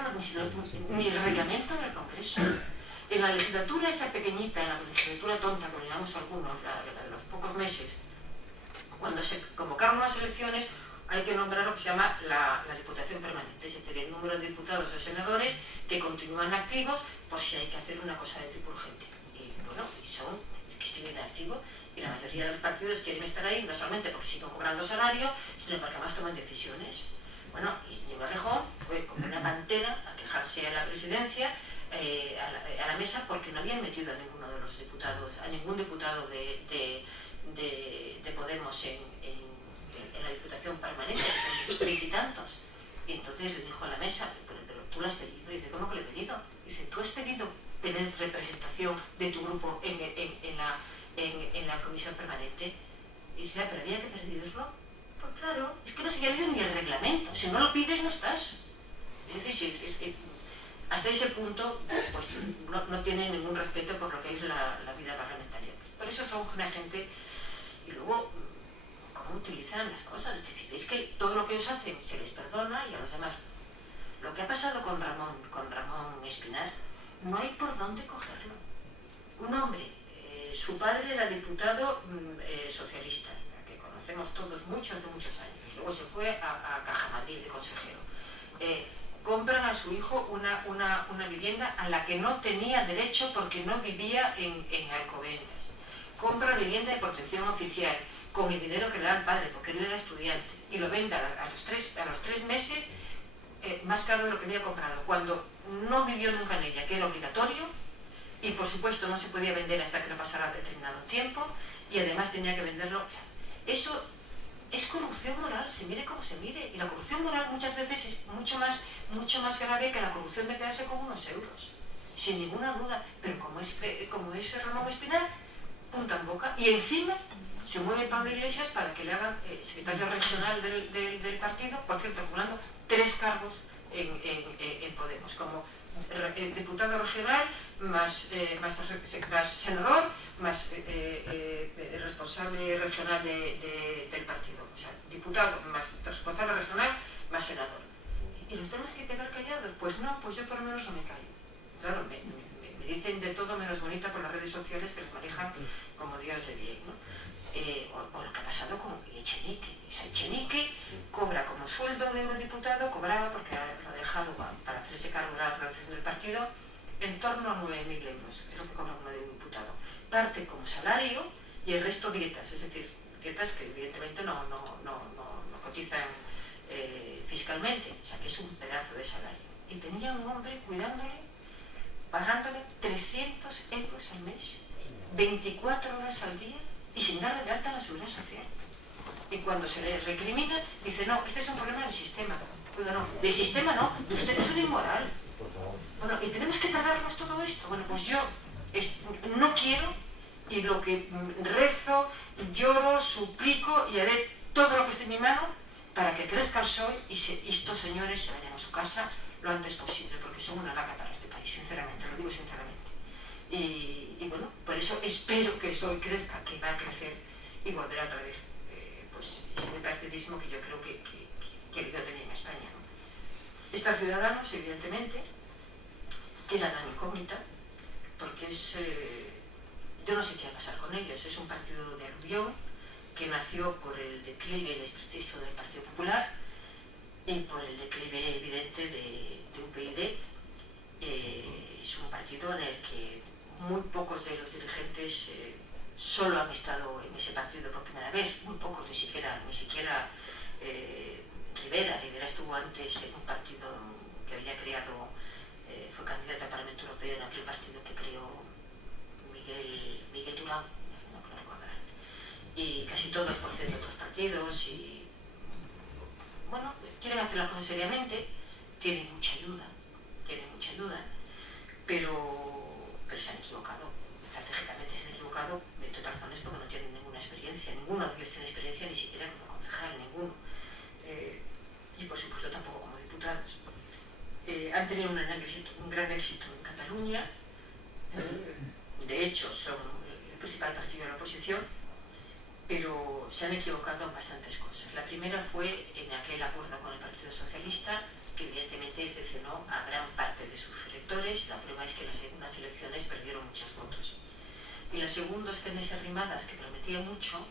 ni el reglamento del Congreso. En la legislatura esa pequeñita, en la legislatura tonta, como llamamos algunos, de los pocos meses, cuando se convocaron las elecciones, hay que nombrar lo que se llama la Diputación Permanente, es decir, el número de diputados o senadores que continúan activos por si hay que hacer una cosa de tipo urgente. Y bueno, son que siguen activos y la mayoría de los partidos quieren estar ahí no solamente porque siguen cobrando salario, sino porque además toman decisiones. Bueno, y Íñigo Errejón fue como una pantera a quejarse a la presidencia, a la mesa, porque no habían metido a ninguno de los diputados, a ningún diputado de Podemos en la Diputación Permanente, que son 20 y tantos. Y entonces le dijo a la mesa, pero tú lo has pedido. Y dice, ¿cómo que lo he pedido? Dice, ¿tú has pedido tener representación de tu grupo en la Comisión Permanente? Y dice, pero había que pedirlo. Pues claro, es que no se llama ni el reglamento. Si no lo pides, no estás. Es decir, hasta ese punto, pues no tienen ningún respeto por lo que es la vida parlamentaria. Por eso son una gente. Y luego, ¿cómo utilizan las cosas? Es decir, es que todo lo que ellos hacen se les perdona y a los demás. Lo que ha pasado con Ramón Espinar, no hay por dónde cogerlo. Un hombre, su padre era diputado socialista, que conocemos todos de muchos años, y luego se fue a Caja Madrid de consejero. Compran a su hijo una vivienda a la que no tenía derecho porque no vivía en Alcobendas. Compra vivienda de protección oficial, con el dinero que le da el padre, porque él era estudiante, y lo vende a los tres meses más caro de lo que había comprado, cuando no vivió nunca en ella, que era obligatorio, y por supuesto no se podía vender hasta que no pasara determinado tiempo, y además tenía que venderlo. O sea, eso es corrupción moral, se mire como se mire, y la corrupción moral muchas veces es mucho más grave que la corrupción de quedarse con unos euros, sin ninguna duda. Pero como es Ramón Espinar, punta en boca, y encima se mueve Pablo Iglesias para que le hagan secretario regional del partido, por cierto, acumulando 3 cargos en Podemos, como diputado regional, más senador, más responsable regional del partido. O sea, diputado más responsable regional, más senador. ¿Y nos tenemos que quedar callados? Pues no, pues yo por lo menos no me callo. Claro, me dicen de todo menos bonita por las redes sociales, que los manejan como Dios de bien, ¿no? O lo que ha pasado con Echenique. O sea, Echenique cobra como sueldo de eurodiputado, cobraba porque lo ha dejado para hacerse cargo de la relación del partido, en torno a 9.000 euros, es lo que cobra uno de un diputado. Parte como salario y el resto dietas, es decir, dietas que evidentemente no cotizan fiscalmente, o sea que es un pedazo de salario. Y tenía un hombre cuidándole, pagándole 300 euros al mes, 24 horas al día, y sin darle de alta a la seguridad social. Y cuando se le recrimina, dice, no, este es un problema del sistema. Digo, no, del sistema no, de usted es un inmoral. Bueno, ¿y tenemos que tragarnos todo esto? Bueno, pues yo no quiero, y lo que rezo, lloro, suplico y haré todo lo que esté en mi mano para que crezca el PSOE y estos señores se vayan a su casa lo antes posible, porque son una laca para este país, sinceramente, lo digo sinceramente. Y bueno, por eso espero que el PSOE crezca, que va a crecer y volverá otra vez pues ese bipartidismo que yo creo que yo tenía en España, ¿no? Está Ciudadanos, evidentemente, que es la gran incógnita, porque yo no sé qué va a pasar con ellos. Es un partido de aluvión que nació por el declive y el desprestigio del Partido Popular y por el declive evidente de UPyD. Es un partido en el que muy pocos de los dirigentes solo han estado en ese partido por primera vez, muy pocos, ni siquiera Rivera estuvo antes en un partido que había creado, fue candidato al Parlamento Europeo en aquel partido que creó Miguel Durán, no lo recordarán, y casi todos proceden de otros partidos y bueno, quieren hacer las cosas seriamente, tienen mucha ayuda, pero se han equivocado, estratégicamente se han equivocado, entre otras razones porque no tienen ninguna experiencia, ninguno de ellos tiene experiencia ni siquiera como concejal, ninguno. Y por supuesto tampoco como diputados. Han tenido un gran éxito en Cataluña, de hecho son el principal partido de la oposición, pero se han equivocado en bastantes cosas. La primera fue en aquel acuerdo con el Partido Socialista, que evidentemente decepcionó a gran parte de sus electores. La prueba es que en las segundas elecciones perdieron muchos votos. Y la segunda es que en esas Arrimadas, que prometía mucho,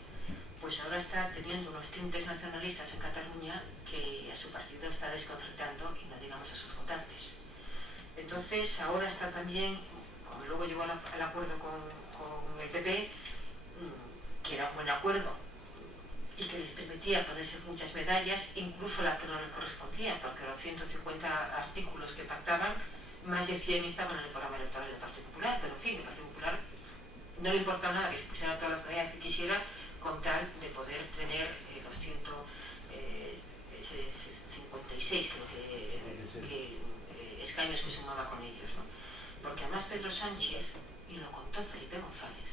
pues ahora está teniendo unos tintes nacionalistas en Cataluña que a su partido está desconcertando, y no digamos a sus votantes. Entonces ahora está también, como luego llegó al acuerdo con el PP, que era un buen acuerdo y que les permitía ponerse muchas medallas, incluso las que no les correspondían, porque los 150 artículos que pactaban, más de 100 estaban en el programa electoral del Partido Popular, pero en fin, el Partido Popular no le importa nada que se pusieran todas las medallas que quisiera con tal de poder tener los 156 creo que escaños que sumaba con ellos, ¿no? Porque además Pedro Sánchez, y lo contó Felipe González,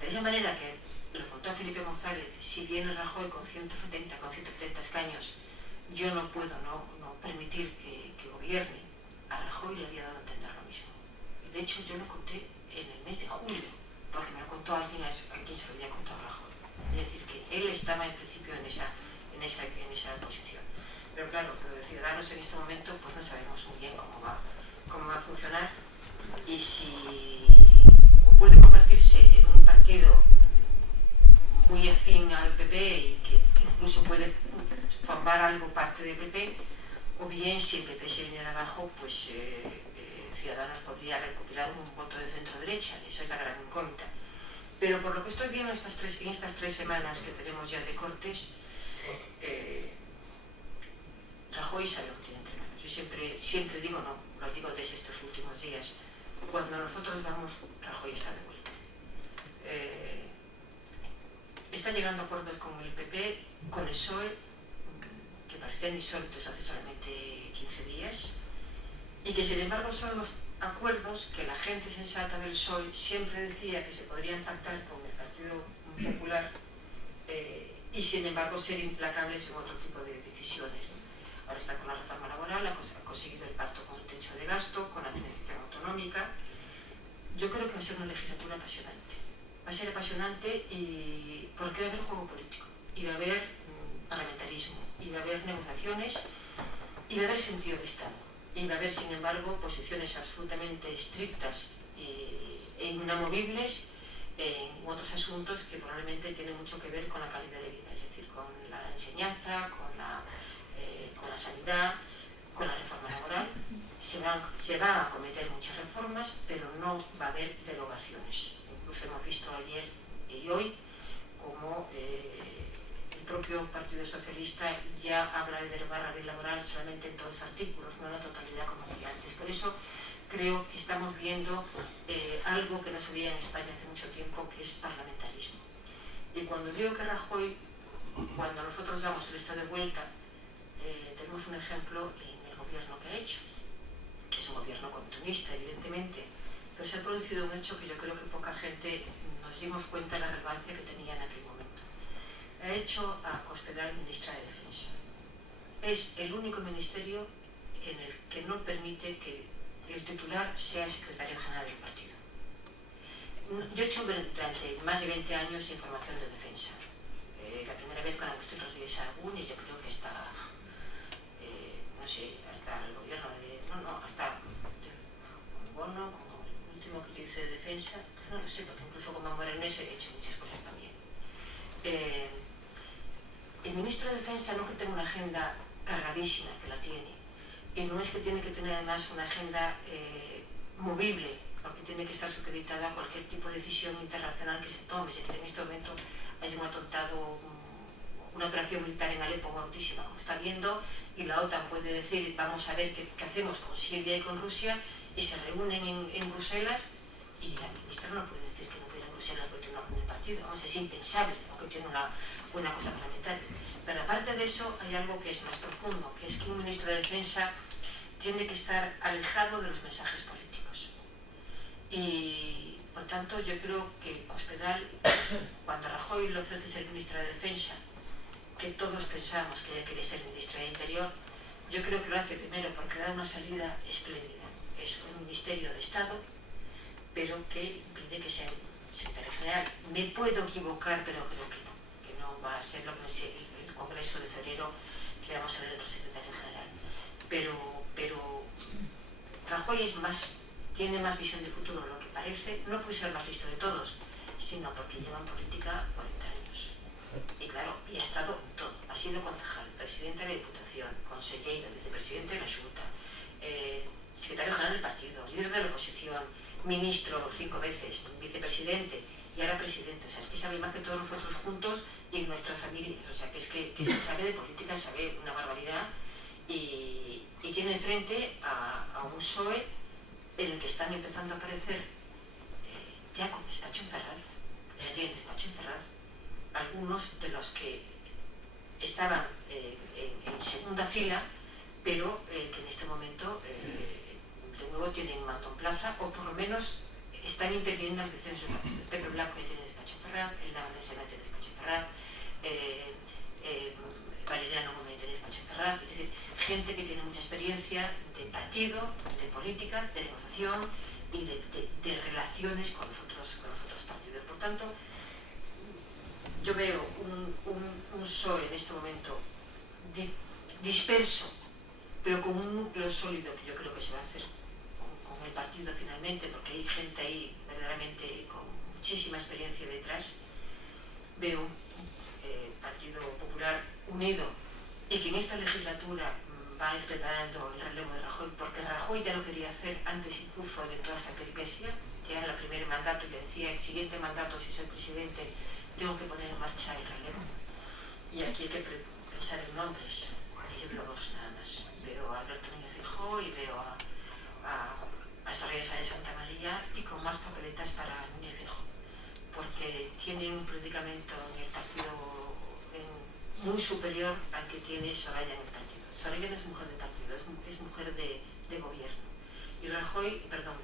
de esa manera que lo contó Felipe González, si viene Rajoy con 170 escaños, yo no puedo no permitir que gobierne. A Rajoy le había dado a entender lo mismo. Y de hecho yo lo conté en el mes de julio, porque me lo contó alguien a quien se lo había contado Rajoy. Es decir, que él estaba en principio en esa posición. Pero claro, lo de Ciudadanos en este momento pues no sabemos muy bien cómo va a funcionar y si puede convertirse en un partido muy afín al PP y que incluso puede formar algo parte del PP, o bien si el PP se viniera abajo, pues Ciudadanos podría recopilar un voto de centro-derecha. Eso es la gran incógnita. Pero por lo que estoy viendo en estas 3 semanas que tenemos ya de Cortes, Rajoy sabe lo que tiene entre manos. Yo siempre digo, no, lo digo desde estos últimos días, cuando nosotros vamos, Rajoy está de vuelta. Está llegando a acuerdos con el PP, con el PSOE, que parecían insólitos hace solamente 15 días, y que sin embargo son los acuerdos que la gente sensata del PSOE siempre decía que se podrían pactar con el Partido Popular y sin embargo ser implacables en otro tipo de decisiones, ¿no? Ahora está con la reforma laboral, ha conseguido el pacto con el techo de gasto, con la financiación autonómica. Yo creo que va a ser una legislatura apasionante. Va a ser apasionante porque va a haber juego político, y va a haber parlamentarismo, y va a haber negociaciones, y va a haber sentido de Estado, y va a haber, sin embargo, posiciones absolutamente estrictas e inamovibles en otros asuntos que probablemente tienen mucho que ver con la calidad de vida, es decir, con la enseñanza, con la sanidad, con la reforma laboral. Se van a cometer muchas reformas, pero no va a haber derogaciones. Incluso hemos visto ayer y hoy como el propio Partido Socialista ya habla de derogar la ley laboral solamente en 2 artículos, no en la totalidad como decía antes. Por eso creo que estamos viendo algo que no se veía en España hace mucho tiempo, que es parlamentarismo. Y cuando digo que Rajoy, cuando nosotros damos el estado de vuelta, tenemos un ejemplo en el gobierno que ha hecho, que es un gobierno continuista, evidentemente, pero se ha producido un hecho que yo creo que poca gente nos dimos cuenta de la relevancia que tenía en aquel momento. Ha hecho a Cospedal ministra de Defensa. Es el único ministerio en el que no permite que el titular sea secretario general del partido. Yo he hecho durante más de 20 años información de defensa. La primera vez con Agustín Rodríguez Sahagún, y yo creo que hasta, no sé, hasta el gobierno hasta con Bono, con el último que yo hice de defensa, pues no lo sé, porque incluso como Morenés he hecho muchas cosas también. El ministro de Defensa no que tenga una agenda cargadísima, que la tiene, y no es que tiene que tener además una agenda movible, porque tiene que estar supeditada a cualquier tipo de decisión internacional que se tome. Es decir, en este momento hay un atentado, una operación militar en Alepo altísima, como está viendo, y la OTAN puede decir, vamos a ver qué hacemos con Siria y con Rusia, y se reúnen en Bruselas, y la ministra no puede decir que no puede ir a Bruselas porque tiene una reunión de partido. Vamos, es impensable, porque tiene una cosa parlamentaria. Pero aparte de eso, hay algo que es más profundo, que es que un ministro de Defensa tiene que estar alejado de los mensajes políticos. Y, por tanto, yo creo que Cospedal, cuando Rajoy le ofrece ser ministra de Defensa, que todos pensamos que ella quería ser ministra de Interior, yo creo que lo hace primero porque da una salida espléndida. Es un ministerio de Estado, pero que impide que sea secretario general. Me puedo equivocar, pero creo que no va a ser lo que es el Congreso de febrero, que vamos a ver otro secretario general. Pero Rajoy tiene más visión de futuro de lo que parece. No puede ser más listo de todos, sino porque lleva en política 40 años. Y claro, y ha estado en todo. Ha sido concejal, presidente de la Diputación, consejero, vicepresidente de la Junta, secretario general del partido, líder de la oposición, ministro 5 veces, vicepresidente y ahora presidente. O sea, es que sabe más que todos nosotros juntos y en nuestras familias. O sea, que se sabe de política, sabe una barbaridad, y tiene enfrente a un PSOE en el que están empezando a aparecer ya con despacho encerrado. Ya tienen despacho encerrado. Algunos de los que estaban en segunda fila, pero que en este momento de nuevo tienen mando en plaza, o por lo menos están interviniendo en las decisiones del partido. Pepe Blanco ya tiene despacho cerrado, el Navarro Serra tiene despacho cerrado, Valeriano Gómez tiene despacho cerrado. Es decir, gente que tiene mucha experiencia de partido, de política, de negociación y de relaciones con los otros partidos. Por tanto, yo veo un PSOE en este momento disperso, pero con un núcleo sólido que yo creo que se va a hacer con el partido finalmente, porque hay gente ahí verdaderamente con muchísima experiencia detrás. Veo un Partido Popular unido, y que en esta legislatura va a ir preparando el relevo de Rajoy, porque Rajoy ya lo quería hacer antes incluso de toda esta peripecia. Ya en el primer mandato le decía: el siguiente mandato, si soy presidente, tengo que poner en marcha el relevo. Y aquí hay que pensar en nombres. Y yo veo dos nada más. Veo a Alberto Núñez Feijóo y veo a Soraya Sáenz de Santamaría, y con más papeletas para Núñez Feijóo, porque tiene un predicamento en el partido muy superior al que tiene Soraya en el partido. Soraya no es mujer de partido, es mujer de gobierno.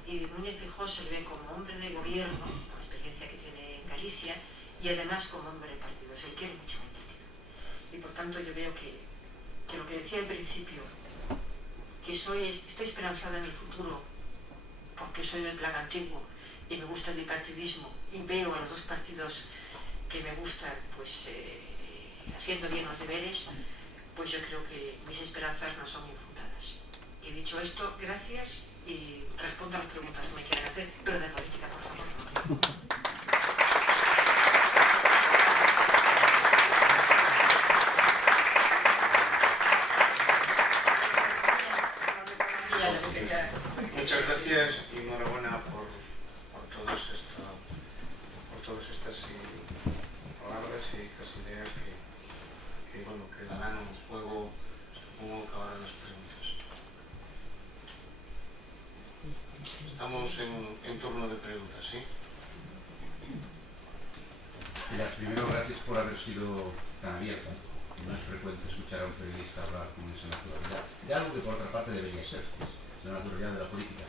Y Núñez Feijóo se le ve como hombre de gobierno, con la experiencia que tiene en Galicia, y además como hombre de partido. Se le quiere mucho en el partido. Y por tanto yo veo que lo que decía al principio, que estoy esperanzada en el futuro, porque soy del plan antiguo y me gusta el bipartidismo, y veo a los dos partidos que me gustan pues haciendo bien los deberes, pues yo creo que mis esperanzas no son infundadas. Y dicho esto, gracias, y respondo a las preguntas que me quieran hacer, pero de política, por favor. Muchas gracias y enhorabuena por todas estas palabras y estas ideas que darán un juego, supongo que ahora las preguntas. Estamos en turno de preguntas, ¿sí? Primero, gracias por haber sido tan abierta. No es frecuente escuchar a un periodista hablar con esa naturalidad de algo que por otra parte debería ser, la naturalidad de la política.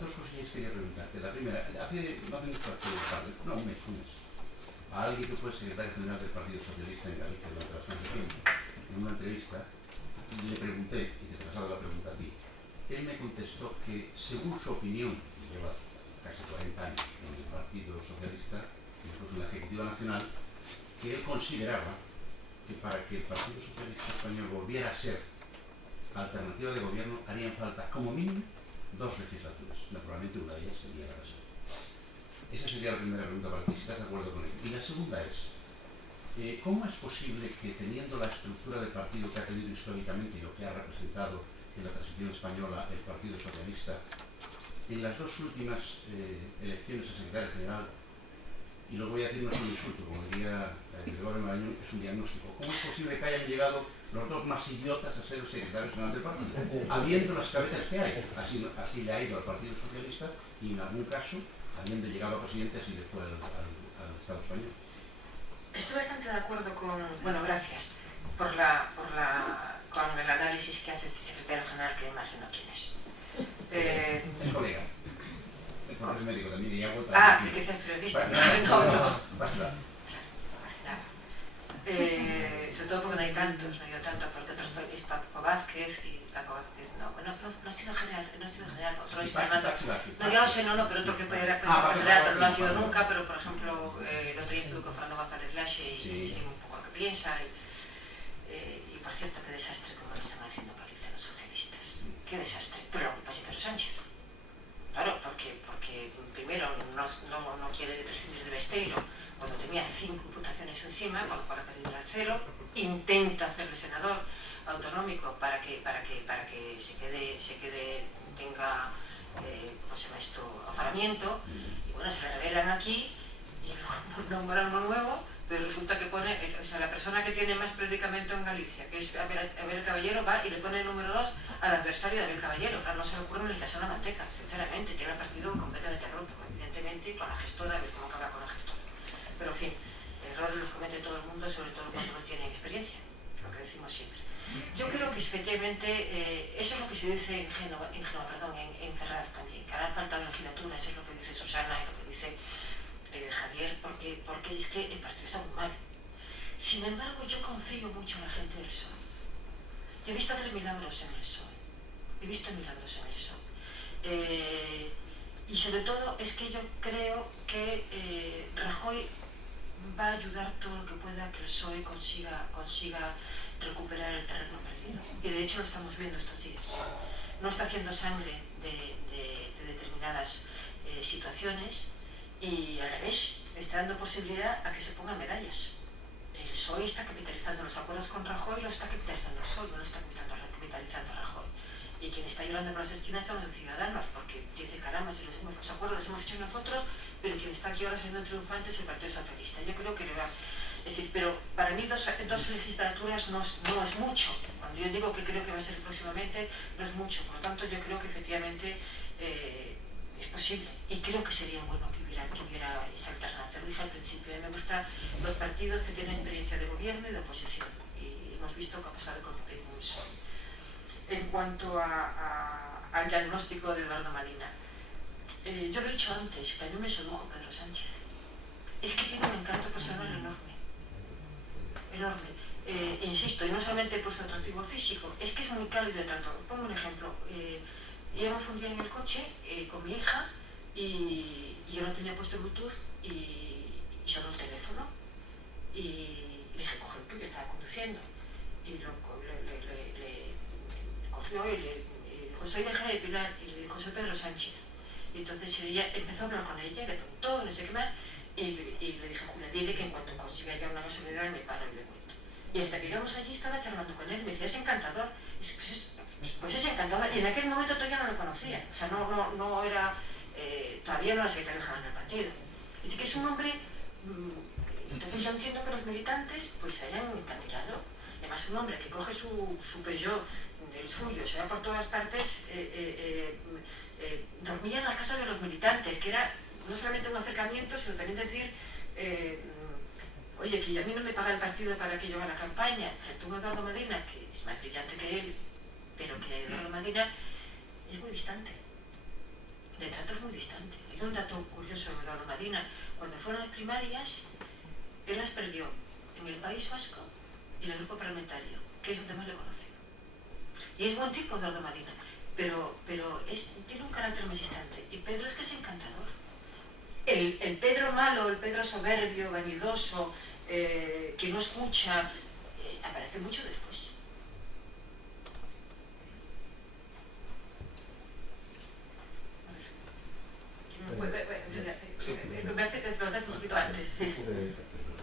Dos cosillas quería preguntarte. La primera, hace un mes, a alguien que fue secretario general del Partido Socialista en Galicia durante bastante tiempo, en una entrevista, le pregunté, y te traslado la pregunta a ti. Él me contestó que, según su opinión, y lleva casi 40 años en el Partido Socialista, incluso en la Ejecutiva Nacional, que él consideraba que para que el Partido Socialista Español volviera a ser alternativa de gobierno harían falta como mínimo 2 legislaturas. Naturalmente una de ellas sería la pasada. Esa sería la primera pregunta para ti, si estás de acuerdo con él. Y la segunda es, ¿cómo es posible que, teniendo la estructura de partido que ha tenido históricamente y lo que ha representado en la transición española el Partido Socialista, en las dos últimas elecciones a secretario general, y lo voy a decir, no es un insulto, como diría Gregorio Marañón, es un diagnóstico, ¿cómo es posible que hayan llegado los dos más idiotas a ser el secretario general del partido, habiendo las cabezas que hay? Así le ha ido al Partido Socialista, y en algún caso, habiendo llegado a presidente, así le fue al Estado español. Estoy bastante de acuerdo con... Bueno, gracias con el análisis que hace este secretario general, que imagino quién es. Es colega. Es médico también, y hago que es periodista. No. Sobre todo porque no hay tantos, porque otros es Paco Vázquez, y Paco Vázquez no ha sido general, otro es Fernando. No, yo no sé, pero otro que puede ser general, pero no ha sido nunca, pero por ejemplo, el otro día estuve con Fernando González Laxe y sé un poco lo que piensa, y por cierto, qué desastre como lo están haciendo Galicia los socialistas, qué desastre, pero lo que pasa es Pedro Sánchez. Claro, porque primero no quiere prescindir de Besteiro cuando tenía 5 imputaciones encima, con lo cual ha perdido el 0, intenta hacerle senador autonómico para que tenga aforamiento, y bueno, se le revelan aquí y luego nombran uno nuevo, pero resulta que pone, la persona que tiene más predicamento en Galicia, que es Abel Caballero, va y le pone el número 2 al adversario de Abel Caballero. Claro, no se le ocurre ni el caso de la manteca, sinceramente, tiene el partido completamente roto, evidentemente, y con la gestora, de cómo acaba con la gestora. Pero en fin, errores los comete todo el mundo, sobre todo cuando no tienen experiencia, lo que decimos siempre. Yo creo que efectivamente, eso es lo que se dice en Ferraz también, que harán falta legislaturas, eso es lo que dice Susana y lo que dice Javier, porque es que el partido está muy mal. Sin embargo, yo confío mucho en la gente del PSOE. Yo he visto hacer milagros en el PSOE. Y sobre todo es que yo creo que Rajoy va a ayudar todo lo que pueda a que el PSOE consiga recuperar el terreno perdido. Y de hecho lo estamos viendo estos días. No está haciendo sangre de determinadas situaciones, y al revés, está dando posibilidad a que se pongan medallas. el PSOE está capitalizando los acuerdos con Rajoy, los está capitalizando el PSOE, no lo está capitalizando Rajoy. Y quien está llorando por las esquinas son los ciudadanos, porque dice, caramba, si los acuerdos los hemos hecho nosotros, pero quien está aquí ahora siendo triunfante es el Partido Socialista. Yo creo que le va. Es decir, pero para mí dos legislaturas no es mucho. Cuando yo digo que creo que va a ser próximamente, no es mucho. Por lo tanto, yo creo que efectivamente es posible. Y creo que sería bueno que hubiera esa alternancia. Lo dije al principio, a mí me gustan los partidos que tienen experiencia de gobierno y de oposición. Y hemos visto qué ha pasado con el PSOE. En cuanto al diagnóstico de Eduardo Madina, yo lo he dicho antes, que a mí me sedujo Pedro Sánchez. Es que tiene un encanto personal enorme. Insisto, y no solamente por su atractivo físico, es que es muy cálido de trato. Os pongo un ejemplo. Íbamos un día en el coche con mi hija y yo no tenía puesto Bluetooth y sonó el teléfono y le dije, coge el tuyo, estaba conduciendo. Y le cogió y le dijo, soy hija de Pilar, y le dijo, soy Pedro Sánchez. Y entonces ella empezó a hablar con ella, le preguntó, no sé qué más, y le dije, Julia, dile que en cuanto consiga ya una gasolinera me paro y le cuento. Y hasta que llegamos allí estaba charlando con él, me decía, es encantador. Y dice, pues es encantador. Y en aquel momento todavía no lo conocía, o sea, no era, todavía no era secretario general del partido. Dice que es un hombre, entonces yo entiendo que los militantes pues se hayan encandilado. Además, un hombre que coge su Peugeot, el suyo, se va por todas partes, dormía en la casa de los militantes, que era no solamente un acercamiento, sino también decir, oye, que a mí no me paga el partido para que yo haga la campaña, frente a un Eduardo Madina, que es más brillante que él, pero que Eduardo Madina es muy distante. De trato es muy distante. Hay un dato curioso de Eduardo Madina. Cuando fueron las primarias, él las perdió en el País Vasco y en el grupo parlamentario, que es donde más le conoce. Y es buen tipo Eduardo Madina, pero tiene un carácter muy distante. Y Pedro es que es encantador. El Pedro malo, el Pedro soberbio, vanidoso, que no escucha, aparece mucho después.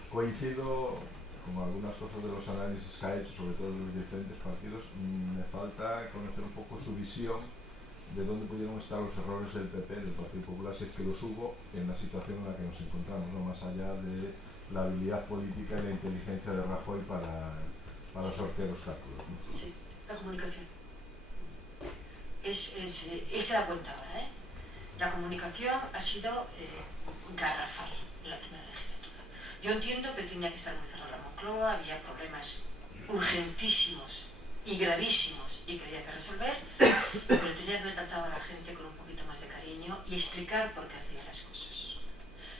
Coincido con algunas cosas de los análisis que ha hecho, sobre todo de los diferentes partidos. Me falta conocer un poco su visión de dónde pudieron estar los errores del PP, del Partido Popular, si es que los hubo, en la situación en la que nos encontramos, ¿no? Más allá de la habilidad política y la inteligencia de Rajoy para sortear los cálculos, ¿no? Sí, la comunicación. Él se da cuenta ahora, ¿eh? La comunicación ha sido garrafal en la primera legislatura. Yo entiendo que tenía que estar muy cerrada la Moncloa, había problemas urgentísimos y gravísimos y que había que resolver, pero tenía que tratar a la gente con un poquito más de cariño y explicar por qué hacía las cosas.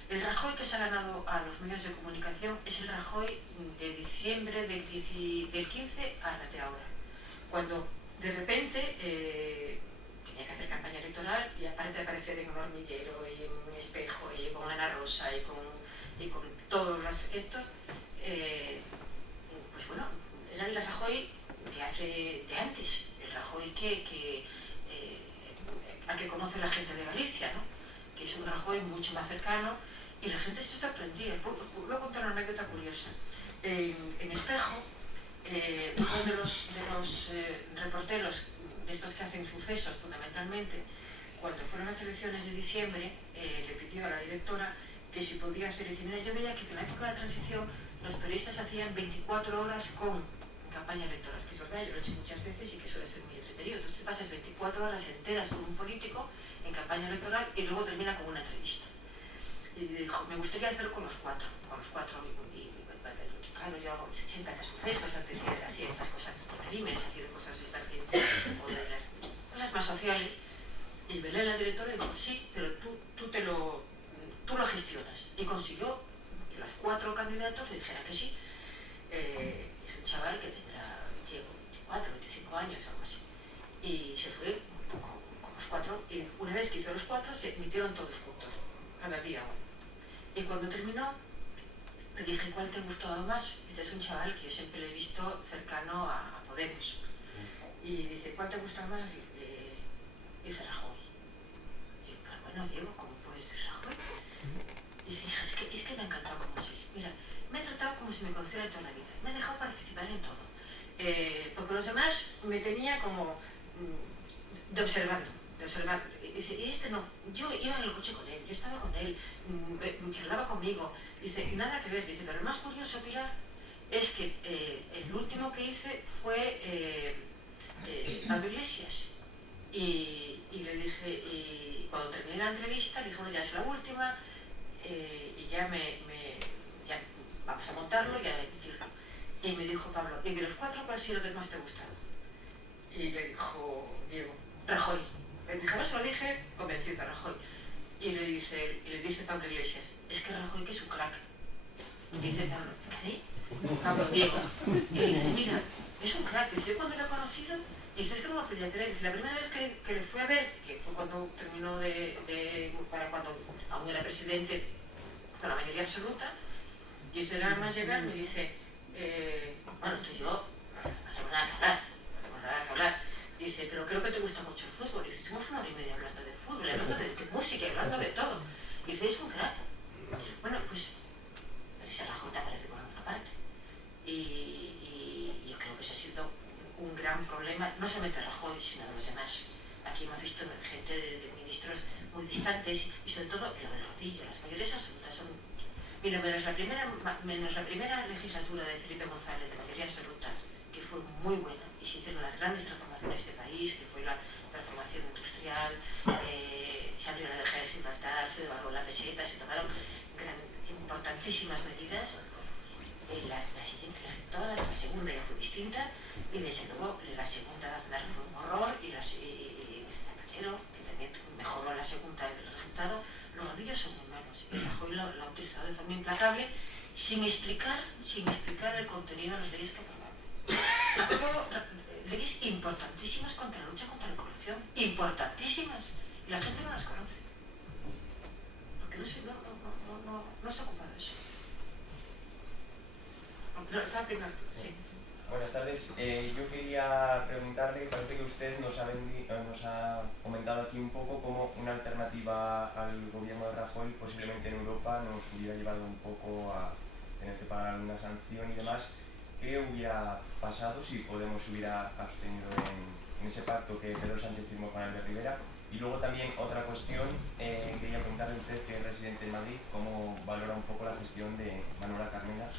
El Rajoy que se ha ganado a los medios de comunicación es el Rajoy de diciembre del 15 a la de ahora, cuando de repente tenía que hacer campaña electoral y aparte de aparecer en un hormiguero y en un espejo y con Ana Rosa y con todos estos, pues bueno, era el Rajoy de antes, el Rajoy al que conoce la gente de Galicia, ¿no? Que es un Rajoy mucho más cercano y la gente se sorprendía. Voy a contar una anécdota curiosa. En Espejo, uno de los reporteros de estos que hacen sucesos fundamentalmente, cuando fueron las elecciones de diciembre, le pidió a la directora que si podía hacer, dice, mira, yo veía que en la época de la transición los periodistas hacían 24 horas con campaña electoral, que es verdad, yo lo he hecho muchas veces y que suele ser muy entretenido. Entonces te pasas 24 horas enteras con un político en campaña electoral y luego termina con una entrevista. Y dijo, me gustaría hacerlo con los cuatro. Claro, yo siempre hacía sucesos, antes hacía estas cosas por crímenes, hacía cosas estas o de las cosas más sociales. Y velé a la directora y dijo, sí, pero tú lo gestionas. Y consiguió que los 4 candidatos le dijeran que sí. Es un chaval que tendrá 24, 25 años, algo así. Y se fue con los 4, y una vez que hizo los 4, se emitieron todos juntos, cada día uno. Y cuando terminó, le dije, ¿cuál te gustó más? Este es un chaval que yo siempre le he visto cercano a Podemos. Y dice, ¿cuál te gusta más? Y dice, Rajoy. Y yo, bueno, Diego, ¿cómo puedes ser Rajoy? Y dice, hija, es que me ha encantado como es él. Mira, me ha tratado como si me conociera de toda la vida, me ha dejado participar en todo, porque los demás me tenía como de observando. Dice, y este no, yo iba en el coche con él, yo estaba con él, charlaba conmigo, dice, y nada que ver, dice, pero lo más curioso, Pilar, es que el último que hice fue Pablo Iglesias. Y le dije, y cuando terminé la entrevista, dije, bueno, ya es la última, y ya ya vamos a montarlo y a emitirlo. Y me dijo Pablo, ¿y de los 4 cuál ha sido lo que más te ha gustado? Y le dijo Diego, Rajoy. Le dije, no se lo dije, convencido a Rajoy. Y le dice Pablo Iglesias, es que Rajoy que es un crack. Dice Pablo, ¿qué? Pablo, Diego. Y le dice, mira, es un crack. Dice, yo cuando lo he conocido, dice, es que no lo podía creer. Dice, la primera vez que le fui a ver, que fue cuando terminó para cuando aún era presidente con la mayoría absoluta, dice, nada más llegar, me dice, bueno, tú y yo, no tenemos nada que hablar. Dice, pero creo que te gusta mucho el fútbol. Dice, estuvimos 1 hora y media hablando de fútbol, hablando de música, hablando de todo. Dice, es un crack. Bueno, pues, pero esa Rajoy aparece por otra parte. Y yo creo que ese ha sido un gran problema, no solamente Rajoy, sino de los demás. Aquí hemos visto gente de ministros muy distantes y sobre todo lo del rodillo, las mayorías absolutas son... Mira, menos la primera legislatura de Felipe González, de mayoría absoluta, que fue muy buena, y se hicieron las grandes transformaciones de este país, que fue la transformación industrial, se abrió la energía de Gibraltar, se devaluó la peseta, se tomaron importantísimas medidas. La segunda ya fue distinta, y desde luego la segunda de Aznar fue un horror, y Zapatero, que también mejoró la segunda el resultado. Los rodillos son muy malos, y Rajoy lo ha utilizado de forma implacable, sin explicar el contenido de las leyes que aprobaba. Aprobó leyes importantísimas contra la lucha contra la corrupción, importantísimas, y la gente no las conoce, porque no se ocupa de eso. No, está primero, sí. Buenas tardes. Yo quería preguntarle, parece que usted nos ha comentado aquí un poco cómo una alternativa al gobierno de Rajoy, posiblemente en Europa, nos hubiera llevado un poco a tener que pagar alguna sanción y demás. ¿Qué hubiera pasado si Podemos hubiera abstenido en ese pacto que Pedro Sánchez firmó con Albert Rivera? Y luego también otra cuestión, quería preguntarle a usted, que es residente en Madrid, cómo valora un poco la gestión de Manuela Carmena,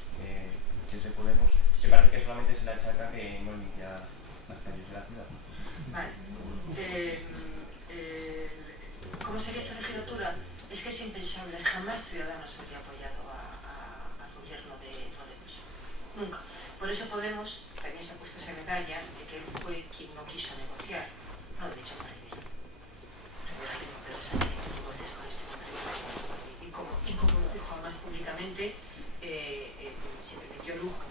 desde Podemos, que parece que solamente se la achaca que no limpia las calles de la ciudad. Vale. ¿Cómo sería esa legislatura? Es que es impensable, jamás Ciudadanos habría apoyado al gobierno de Podemos. Nunca. Por eso Podemos también se ha puesto esa medalla de que él fue quien no quiso negociar. No lo he dicho para Rivera. Pedro Sánchez negocias con este hombre. Y como lo dijo más públicamente, se permitió el lujo.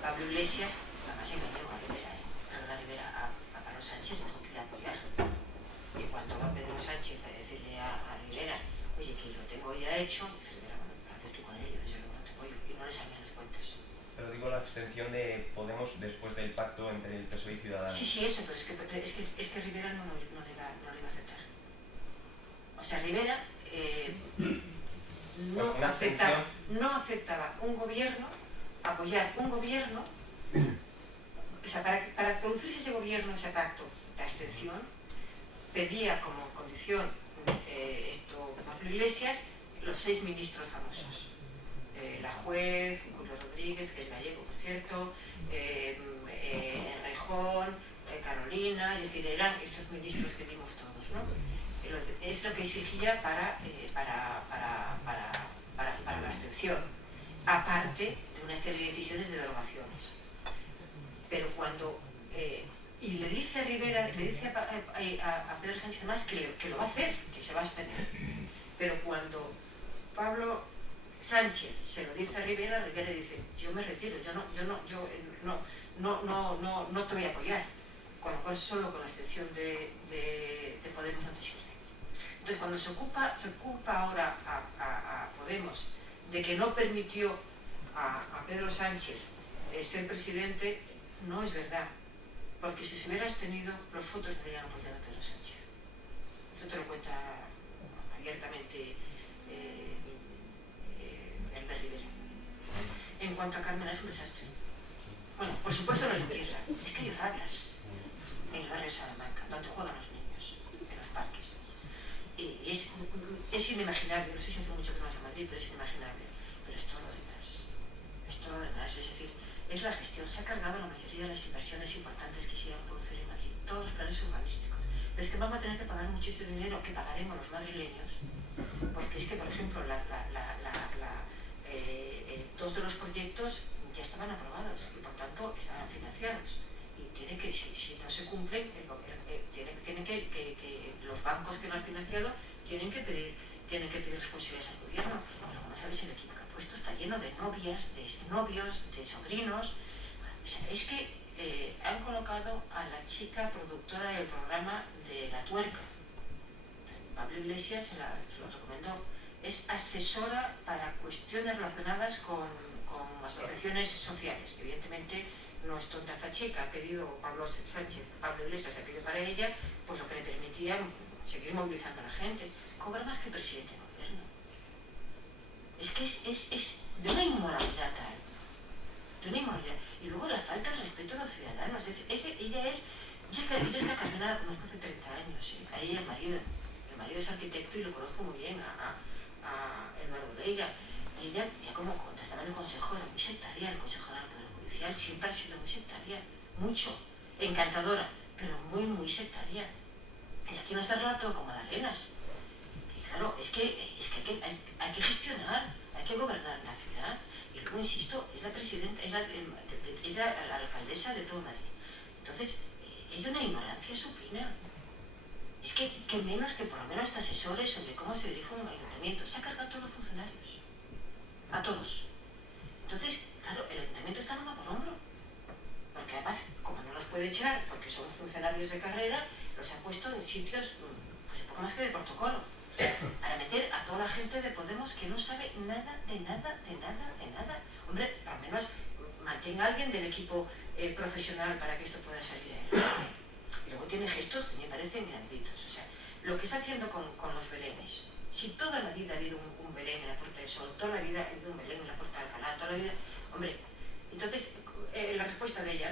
Pablo Iglesias, además engañó a Rivera, a Pablo Sánchez, dijo que le apoyar. Y cuando va Pedro Sánchez a decirle a Rivera, oye, que lo tengo ya hecho, dice Rivera, bueno, lo haces tú con él, yo desde luego no te apoyo, y no le salían las cuentas. Pero digo la abstención de Podemos después del pacto entre el PSOE y Ciudadanos. Sí, eso, pero es que Rivera no le iba a aceptar. O sea, Rivera no aceptaba un gobierno, apoyar un gobierno, o sea, para producirse ese gobierno, ese pacto de abstención, pedía como condición Pablo Iglesias, los 6 ministros famosos. La juez, Julio Rodríguez, que es gallego, por cierto, Rejón, Carolina, es decir, eran esos ministros que vimos todos, ¿no? Es lo que exigía para la abstención, aparte de una serie de decisiones de derogaciones. Pero cuando y le dice a Rivera, le dice a Pedro Sánchez más que lo va a hacer, que se va a abstener. Pero cuando Pablo Sánchez se lo dice a Rivera, Rivera dice, yo me retiro, yo no te voy a apoyar, con lo cual solo con la excepción de Podemos no te sirve. Entonces cuando se culpa ahora a Podemos de que no permitió a Pedro Sánchez ser presidente, no es verdad, porque si se hubiera abstenido, los votos no hubieran apoyado a Pedro Sánchez. Eso te lo cuenta abiertamente Albert Rivera. cuanto a Carmen es un desastre. Bueno, por supuesto la limpieza. Es que hay ratas en el barrio de Salamanca, donde juegan los niños, en los parques. Es inimaginable, no sé si hace mucho que no vas a Madrid, pero es inimaginable. Pero es todo lo demás. Es todo lo demás, es decir, es la gestión. Se ha cargado la mayoría de las inversiones importantes que se iban a producir en Madrid, todos los planes urbanísticos. Pero es que vamos a tener que pagar muchísimo dinero que pagaremos los madrileños, porque es que, por ejemplo, dos de los proyectos ya estaban aprobados y por tanto estaban financiados. Y tiene que, si no se cumplen, tiene que los bancos que no han financiado tienen que pedir responsabilidades al gobierno. Pero no sabes el equipo que ha puesto, está lleno de novias, de novios, de sobrinos. O sea, es que han colocado a la chica productora del programa de La Tuerca. Pablo Iglesias se lo recomendó. Es asesora para cuestiones relacionadas con asociaciones sociales. Evidentemente no es tonta esta chica, ha pedido Pablo Iglesias ha pedido para ella, pues lo que le permitía seguir movilizando a la gente. Cobra más que el presidente del gobierno. Es que es de una inmoralidad tal. De una inmoralidad. Y luego la falta de respeto a los ciudadanos. Ella es la Carmena la conozco hace 30 años. ¿Sí? A ella el marido es arquitecto y lo conozco muy bien, el marido de ella. Y ella, ya como contestaba en el consejo, era muy sectaria, el consejo del Poder Judicial siempre ha sido muy sectaria, mucho, encantadora, pero muy, muy sectaria. Y aquí no se arregla todo como de arenas. Y claro, es que hay que gestionar, hay que gobernar la ciudad. Y luego, insisto, es la presidenta, es la alcaldesa de todo Madrid. Entonces, es de una ignorancia supina. Es que menos que por lo menos te asesores sobre cómo se dirige un ayuntamiento. Se ha cargado a todos los funcionarios. A todos. Entonces, claro, el ayuntamiento está dando por hombro. Porque además, como no los puede echar, porque son funcionarios de carrera, los ha puesto en sitios, pues un poco más que de protocolo. Para meter a toda la gente de Podemos que no sabe nada, de nada. Hombre, al menos mantenga a alguien del equipo profesional para que esto pueda salir adelante. Y luego tiene gestos que me parecen inauditos. O sea, lo que está haciendo con los belenes. Si toda la vida ha habido un Belén en la Puerta del Sol, toda la vida ha habido un Belén en la Puerta de Alcalá, toda la vida... Hombre, entonces, la respuesta de ella,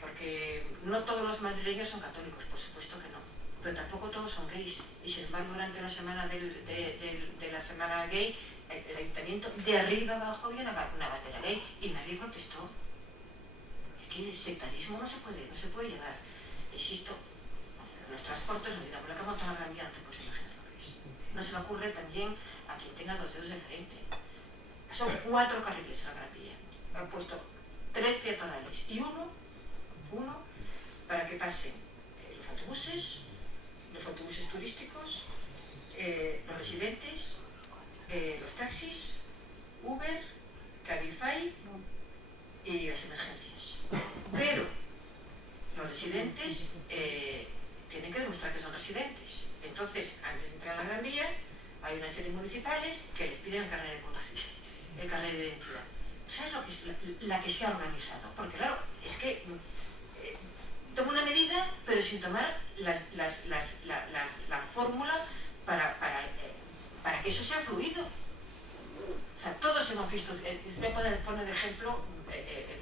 porque no todos los madrileños son católicos, por supuesto que no. Pero tampoco todos son gays. Y sin embargo, durante la semana de la semana gay, el ayuntamiento de arriba abajo había una bandera gay y nadie protestó. Aquí el sectarismo no se puede llevar. Insisto, los transportes, la por la cama toda la Gran Vía, no te puedes imaginar lo que es. No se le ocurre también a quien tenga dos dedos de frente. Son 4 carriles en la Gran Vía. Han puesto 3 peatonales y uno para que pasen los autobuses turísticos, los residentes, los taxis, Uber, Cabify y las emergencias. Pero los residentes tienen que demostrar que son residentes. Entonces, antes de entrar a la Gran Vía, hay una serie municipales que les piden el carnet de conducir, el carnet de identidad. ¿Sabes lo que es la que se ha organizado? Porque claro, es que toma una medida, pero sin tomar la fórmula para que eso sea fluido. O sea, todos hemos visto, voy a poner de ejemplo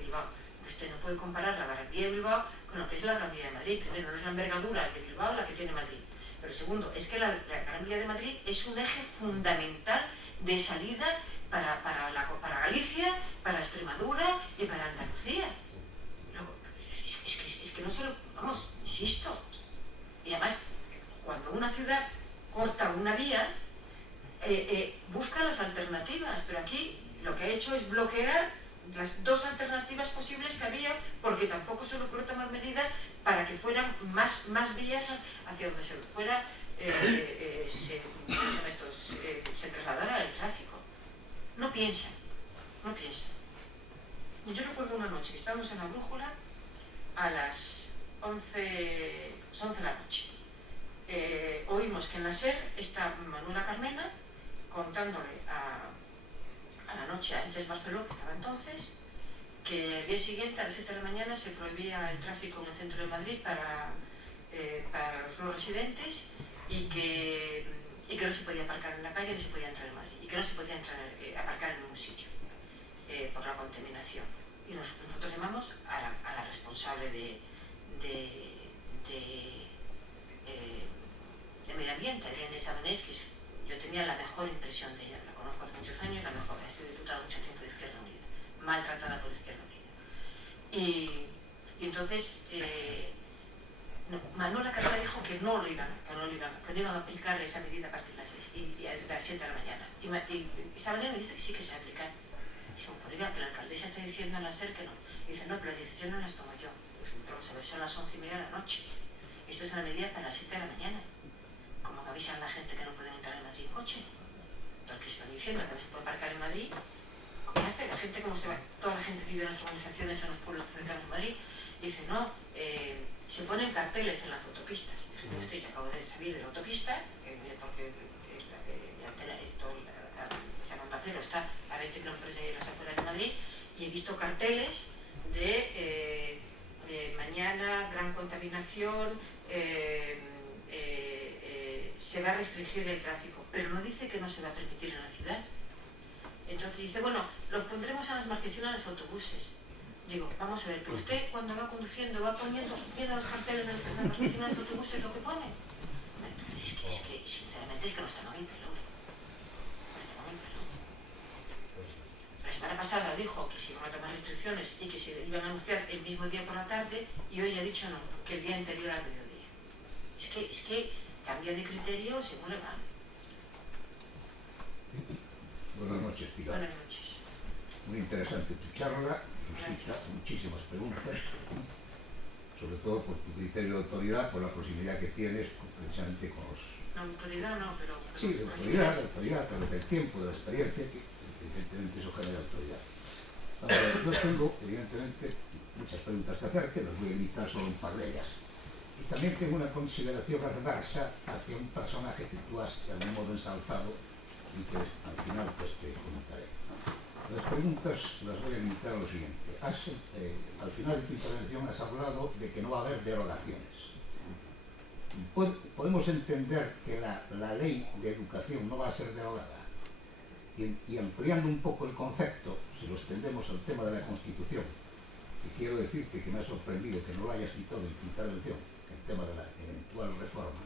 Bilbao. Usted no puede comparar la Gran Vía de Bilbao con lo que es la Gran Vía de Madrid. Primero, no es la envergadura de Bilbao la que tiene Madrid. Pero segundo, es que la Gran Vía de Madrid es un eje fundamental de salida para Galicia, para Extremadura y para Andalucía. Es que no solo, vamos, insisto. Y además, cuando una ciudad corta una vía, busca las alternativas, pero aquí lo que ha hecho es bloquear las 2 alternativas posibles que había, porque tampoco se le ocurrió tomar medidas para que fueran más vías hacia donde se fuera, se trasladara el tráfico. No piensan. Yo recuerdo una noche que estábamos en la Brújula a las 11 de la noche. Oímos que en la SER está Manuela Carmena contándole a la noche a Ángeles Barceló, que estaba entonces, que el día siguiente a las 7 de la mañana se prohibía el tráfico en el centro de Madrid para los no residentes y que no se podía aparcar en la calle ni se podía entrar en Madrid y que no se podía aparcar en ningún sitio. por la contaminación. Y nosotros llamamos a la responsable de medio ambiente, Irene Sabanés, que yo tenía la mejor impresión de ella, la conozco hace muchos años, la mejor, ha sido diputada mucho tiempo de Izquierda Unida, maltratada por Izquierda Unida. Y entonces Manuela Carrera dijo que no iban a aplicar esa medida a partir de las 6 y a las 7 de la mañana. Y Sabanés me dice que sí que se va a aplicar. Dijo, pues oiga, que la alcaldesa está diciendo en la SER que no. Y dice, no, pero las decisiones no las tomo yo. Pero son las 11:30 de la noche. Esto es una medida para las 7 de la mañana. Como que avisan a la gente que no pueden entrar en Madrid en coche. Porque están diciendo que no se puede aparcar en Madrid. ¿Qué hace? La gente, ¿cómo se va? Toda la gente vive en las organizaciones en los pueblos cercanos a Madrid. Y dice, no, se ponen carteles en las autopistas. Dice, yo acabo de salir de la autopista, porque San Cero está a 20 kilómetros de las afueras de Madrid, y he visto carteles de mañana, gran contaminación, se va a restringir el tráfico, pero no dice que no se va a permitir en la ciudad. Entonces dice, bueno, los pondremos a las marquesinas de los autobuses. Digo, vamos a ver, que usted cuando va conduciendo va poniendo, viendo los carteles de las marquesinas de los autobuses lo que pone. Es que sinceramente es que no está mal el pelón. La semana pasada dijo que se iban a tomar restricciones y que se iban a anunciar el mismo día por la tarde, y hoy ha dicho no, que el día anterior al mediodía. Es que cambia de criterio según le va. Buenas noches, Pilar. Buenas noches. Muy interesante tu charla, suscita muchísimas preguntas, sobre todo por tu criterio de autoridad, por la proximidad que tienes precisamente con los... No, autoridad no, pero... Sí, de autoridad, a través del tiempo, de la experiencia, que evidentemente eso genera autoridad. Ahora, yo tengo, evidentemente, muchas preguntas que hacer, que las voy a limitar solo un par de ellas. Y también tengo una consideración adversa hacia un personaje que tú has de algún modo ensalzado y que al final pues te comentaré. Las preguntas las voy a limitar a lo siguiente. Al final de tu intervención has hablado de que no va a haber derogaciones. Podemos entender que la ley de educación no va a ser derogada. Y ampliando un poco el concepto, si lo extendemos al tema de la Constitución, y quiero decirte que me ha sorprendido que no lo hayas citado en tu intervención, el tema de la eventual reforma,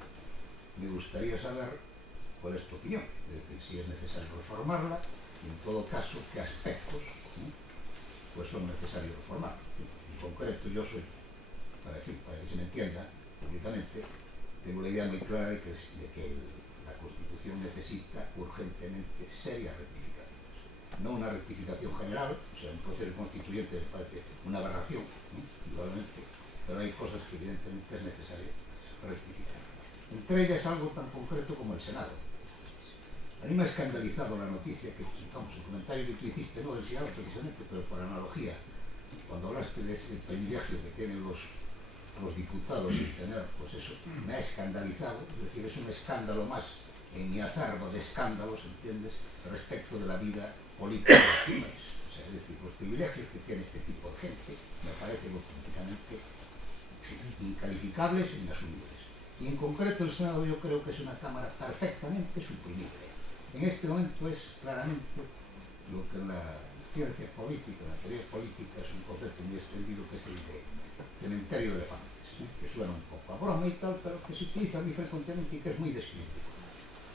me gustaría saber cuál es tu opinión, es decir, si es necesario reformarla y en todo caso qué aspectos pues son necesarios reformar. En concreto yo soy, para que se me entienda públicamente, tengo la idea muy clara de que la Constitución necesita urgentemente serias rectificaciones. No una rectificación general, o sea, un proceso constituyente me parece una aberración, indudablemente, pero hay cosas que evidentemente es necesario rectificar. Entre ellas algo tan concreto como el Senado. A mí me ha escandalizado la noticia que, vamos, el comentario que tú hiciste, no del Senado precisamente, pero por analogía, cuando hablaste de ese privilegio que tienen los diputados de tener, pues eso, me ha escandalizado, es decir, es un escándalo más en mi acervo de escándalos, ¿entiendes?, respecto de la vida política del país. O sea, es decir, los privilegios que tiene este tipo de gente me parecen auténticamente incalificables e inasumibles. Y en concreto el Senado yo creo que es una Cámara perfectamente suprimible. En este momento es claramente lo que la ciencia política, la teoría política, es un concepto muy extendido que es el de cementerio de elefantes, que suena un poco a broma y tal, pero que se utiliza muy frecuentemente y que es muy descriptivo.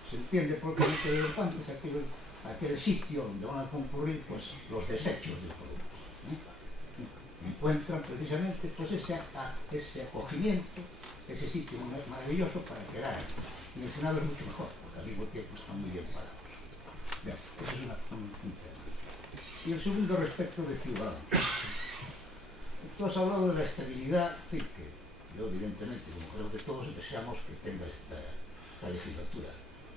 Se entiende por qué cementerio de elefantes aquel sitio donde van a concurrir pues, los desechos del producto. Encuentran precisamente pues, ese acogimiento, ese sitio maravilloso para quedar ahí. Y el Senado es mucho mejor, porque al mismo tiempo están muy bien parados. Bien, eso es un tema. Y el segundo respecto de Ciudadanos. Tú has hablado de la estabilidad, en fin, que yo evidentemente, como creo que todos deseamos que tenga esta legislatura.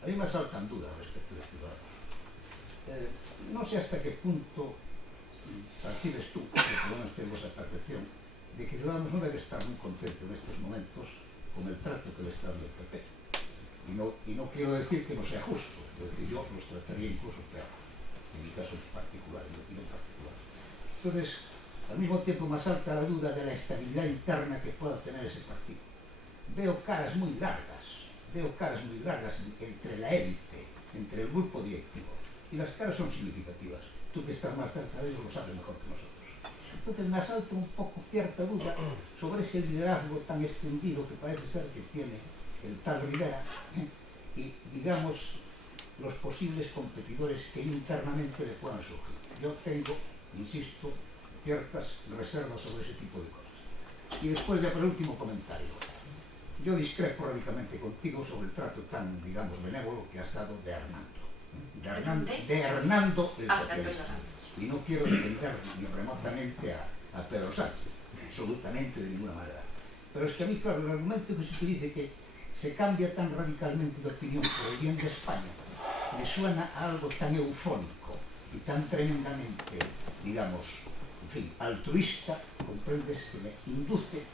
A mí me saltan dudas respecto de Ciudadanos. No sé hasta qué punto percibes tú, que por lo menos tengo esa percepción, de que Ciudadanos no debe estar muy contento en estos momentos con el trato que le está dando el PP. Y no quiero decir que no sea justo, es decir, yo los trataría incluso peor, en mi caso particular, en mi opinión particular. Entonces, al mismo tiempo me salta la duda de la estabilidad interna que pueda tener ese partido. Veo caras muy largas entre la élite, entre el grupo directivo, y las caras son significativas. tú que estás más cerca de ellos lo sabes mejor que nosotros. Entonces me asalta un poco cierta duda sobre ese liderazgo tan extendido que parece ser que tiene el tal Rivera, y digamos los posibles competidores que internamente le puedan surgir. Yo tengo, insisto, ciertas reservas sobre ese tipo de cosas. Y después ya por el último comentario. Yo discrepo radicalmente contigo sobre el trato tan, digamos, benévolo que has dado de Hernando. De Hernando el socialista. Y no quiero defender ni remotamente a Pedro Sánchez, absolutamente de ninguna manera. Pero es que a mí, claro, el argumento que se utiliza que se cambia tan radicalmente de opinión por el bien de España, me suena a algo tan eufónico y tan tremendamente, digamos, en fin, altruista, comprendes, que me induce,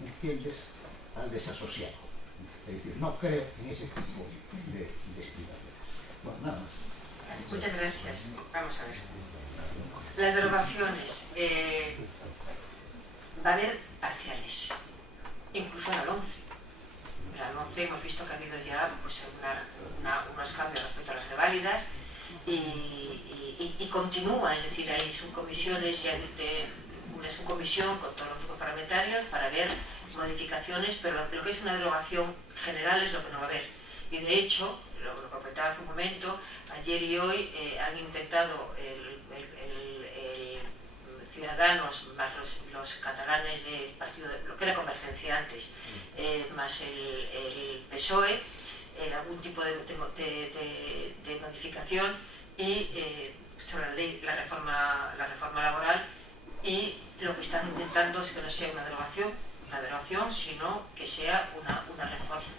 entiendes, al desasosiego. Es decir, no creo en ese tipo de explicaciones. Bueno, nada más. Muchas gracias. Vamos a ver. Las derogaciones. Va a haber parciales. Incluso en el 11. En el 11 hemos visto que ha habido ya pues, unos cambios respecto a las reválidas y continúa, es decir, hay subcomisiones, una subcomisión con todos los grupos parlamentarios para ver modificaciones, pero lo que es una derogación general es lo que no va a haber. Y de hecho, lo comentaba hace un momento, ayer y hoy han intentado Ciudadanos más los catalanes del partido, lo que era Convergencia antes, más el PSOE, algún tipo de modificación y sobre la ley, la reforma laboral, y lo que están intentando es que no sea una derogación, sino que sea una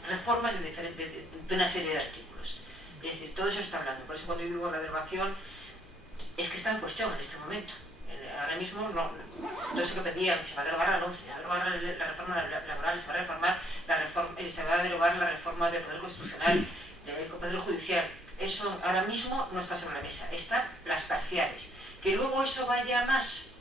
reforma de una serie de artículos. Es decir, todo eso está hablando. Por eso cuando yo digo la derogación, es que está en cuestión en este momento. Ahora mismo, no, todo eso que pedían, que se va a derogar la 11, se va a derogar la reforma laboral, se va a reformar se va a derogar la reforma del Poder Constitucional, del Poder Judicial. Eso ahora mismo no está sobre la mesa, están las parciales. Que luego eso vaya más,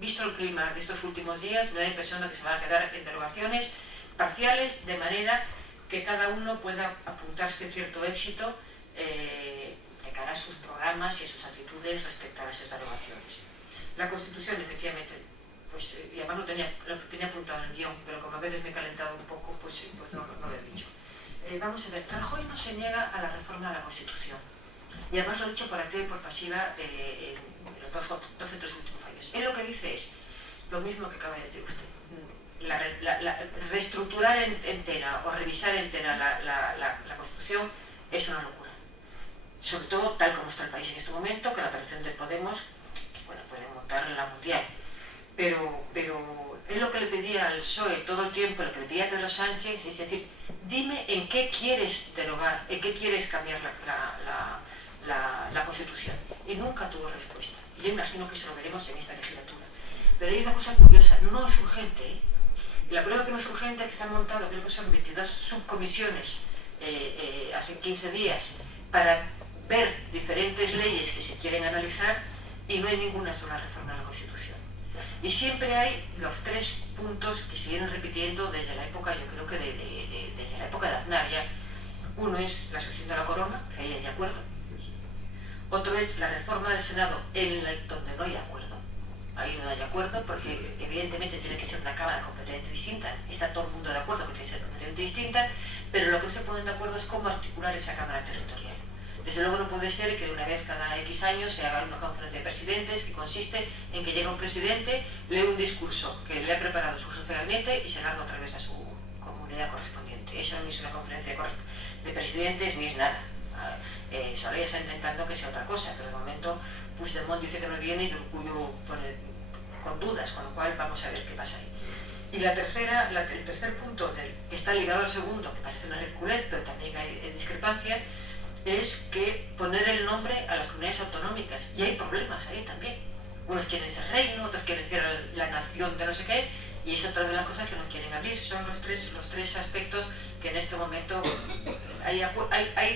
visto el clima de estos últimos días, me da la impresión de que se van a quedar en derogaciones parciales, de manera que cada uno pueda apuntarse cierto éxito de cara a sus programas y a sus actitudes respecto a esas derogaciones. La Constitución, efectivamente, pues, y además lo tenía apuntado en el guión, pero como a veces me he calentado un poco, pues no lo he dicho. Vamos a ver, Rajoy no se niega a la reforma de la Constitución. Y además lo he dicho por activa y por pasiva en los dos o tres últimos años. Él lo que dice es lo mismo que acaba de decir usted. Reestructurar entera o revisar entera la Constitución es una locura. Sobre todo tal como está el país en este momento, que la aparición de Podemos, bueno, puede montar la mundial, pero es lo que le pedía al PSOE todo el tiempo, lo que le pedía a Pedro Sánchez, es decir, dime en qué quieres derogar, en qué quieres cambiar la Constitución, y nunca tuvo respuesta. Y yo imagino que eso lo veremos en esta legislatura. Pero hay una cosa curiosa, no es urgente, ¿eh? La prueba que no es urgente es que se han montado, creo que son 22 subcomisiones hace 15 días para ver diferentes leyes que se quieren analizar, y no hay ninguna sola reforma de la Constitución. Y siempre hay los tres puntos que se vienen repitiendo desde la época, yo creo que desde la época de Aznar ya. Uno es la sucesión de la corona, que ahí hay acuerdo. Otro es la reforma del Senado, donde no hay acuerdo. Ahí no hay acuerdo porque evidentemente tiene que ser una cámara completamente distinta. Está todo el mundo de acuerdo que tiene que ser completamente distinta, pero lo que no se ponen de acuerdo es cómo articular esa cámara territorial. Desde luego no puede ser que una vez cada X años se haga una conferencia de presidentes que consiste en que llega un presidente, lee un discurso que le ha preparado su jefe de gabinete y se larga otra vez a su comunidad correspondiente. Eso no es una conferencia de presidentes ni es nada. Solo ya está intentando que sea otra cosa, pero de momento Puigdemont dice que no viene y Urkullu pone con dudas, con lo cual vamos a ver qué pasa ahí. Y el tercer punto que está ligado al segundo, que parece una ridiculez, pero también hay discrepancia, es que poner el nombre a las comunidades autonómicas, y hay problemas ahí también. Unos quieren ser reino, otros quieren ser la nación de no sé qué, y es otra de las cosas que no quieren abrir. Son los tres aspectos que en este momento hay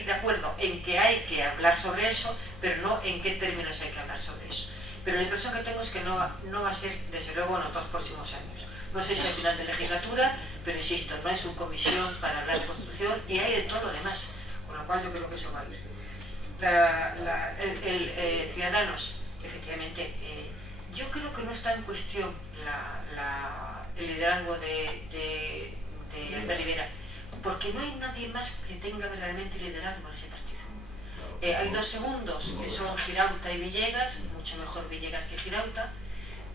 de acuerdo en que hay que hablar sobre eso, pero no en qué términos hay que hablar sobre eso. Pero la impresión que tengo es que no va a ser, desde luego, en los 2 próximos años. No sé si al final de legislatura, pero insisto, no hay subcomisión para hablar de Constitución y hay de todo lo demás. Con lo cual yo creo que eso va a ir. Ciudadanos, efectivamente, yo creo que no está en cuestión el liderazgo de Albert Rivera, porque no hay nadie más que tenga verdaderamente liderazgo en ese partido. Hay dos segundos que son Girauta y Villegas, mucho mejor Villegas que Girauta,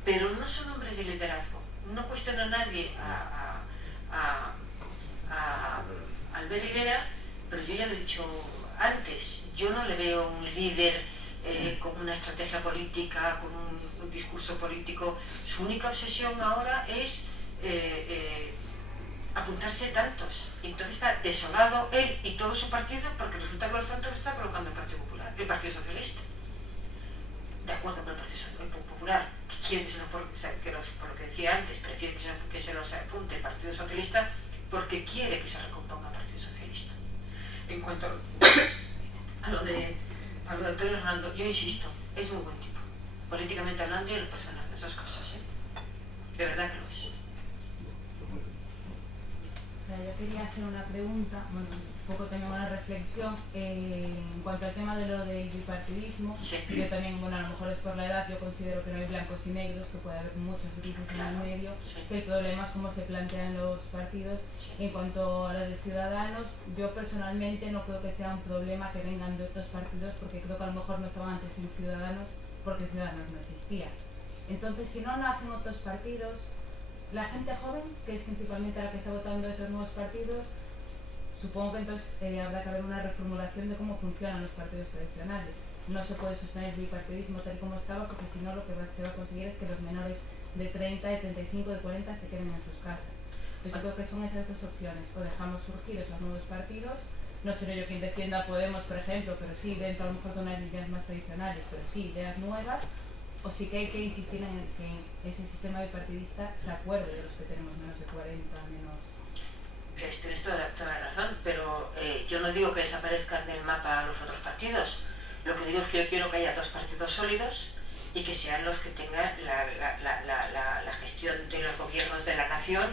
pero no son hombres de liderazgo. No cuestiona a nadie a Albert Rivera, pero yo ya lo he dicho antes, yo no le veo un líder con una estrategia política, con un discurso político. Su única obsesión ahora es apuntarse tantos. Y entonces está desolado él y todo su partido, porque resulta que los tantos los está colocando el Partido Popular, el Partido Socialista. De acuerdo con el Partido Popular, que quiere por lo que decía antes, prefiere que se los apunte el Partido Socialista porque quiere que se recomponga el Partido Socialista. En cuanto a lo de Antonio Hernando, yo insisto, es muy buen tipo, políticamente hablando y en lo personal, las dos cosas, de verdad que lo es. Yo quería hacer una pregunta, bueno, un poco también una reflexión en cuanto al tema de lo del bipartidismo. Sí. Yo también, bueno, a lo mejor es por la edad, yo considero que no hay blancos y negros, que puede haber muchos grises en el medio, sí. Que el problema es cómo se plantean los partidos. En cuanto a lo de Ciudadanos, yo personalmente no creo que sea un problema que vengan de otros partidos, porque creo que a lo mejor no estaban antes en Ciudadanos, porque Ciudadanos no existía. Entonces, si no nacen otros partidos, la gente joven, que es principalmente la que está votando esos nuevos partidos, supongo que entonces habrá que haber una reformulación de cómo funcionan los partidos tradicionales. No se puede sostener el bipartidismo tal como estaba, porque si no lo que se va a conseguir es que los menores de 30, de 35, de 40 se queden en sus casas. Entonces yo creo que son esas dos opciones: o dejamos surgir esos nuevos partidos, no seré yo quien defienda a Podemos, por ejemplo, pero sí dentro a lo mejor de unas líneas más tradicionales, pero sí ideas nuevas, o sí que hay que insistir en que ese sistema bipartidista se acuerde de los que tenemos menos de 40, menos... Tienes toda la razón, pero yo no digo que desaparezcan del mapa los otros partidos. Lo que digo es que yo quiero que haya dos partidos sólidos y que sean los que tengan la gestión de los gobiernos de la nación,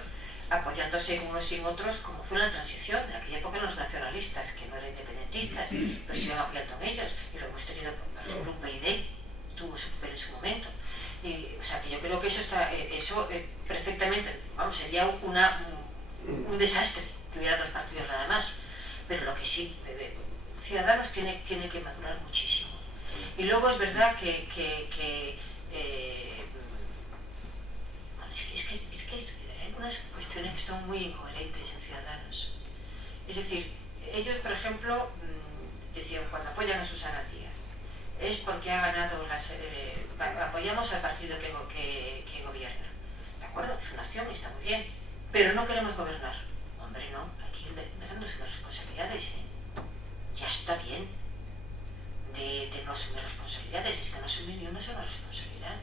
apoyándose en unos y en otros, como fue la transición. En aquella época los nacionalistas, que no eran independentistas, pero se iban apoyando en ellos. Y lo hemos tenido, por ejemplo, un PID, tuvo su papel en su momento. Y, o sea, que yo creo que eso está perfectamente, vamos, sería un desastre que hubiera dos partidos nada más. Pero lo que sí, Ciudadanos tiene que madurar muchísimo. Y luego es verdad que hay algunas cuestiones que son muy incoherentes en Ciudadanos. Es decir, ellos, por ejemplo, decían, cuando apoyan a Susana Díaz, es porque ha ganado apoyamos al partido que gobierna. ¿De acuerdo? Es una acción y está muy bien, pero no queremos gobernar. Hombre, no, aquí empezando a asumir responsabilidades, ya está bien de no asumir responsabilidades, es que no asumir ni una sola responsabilidad.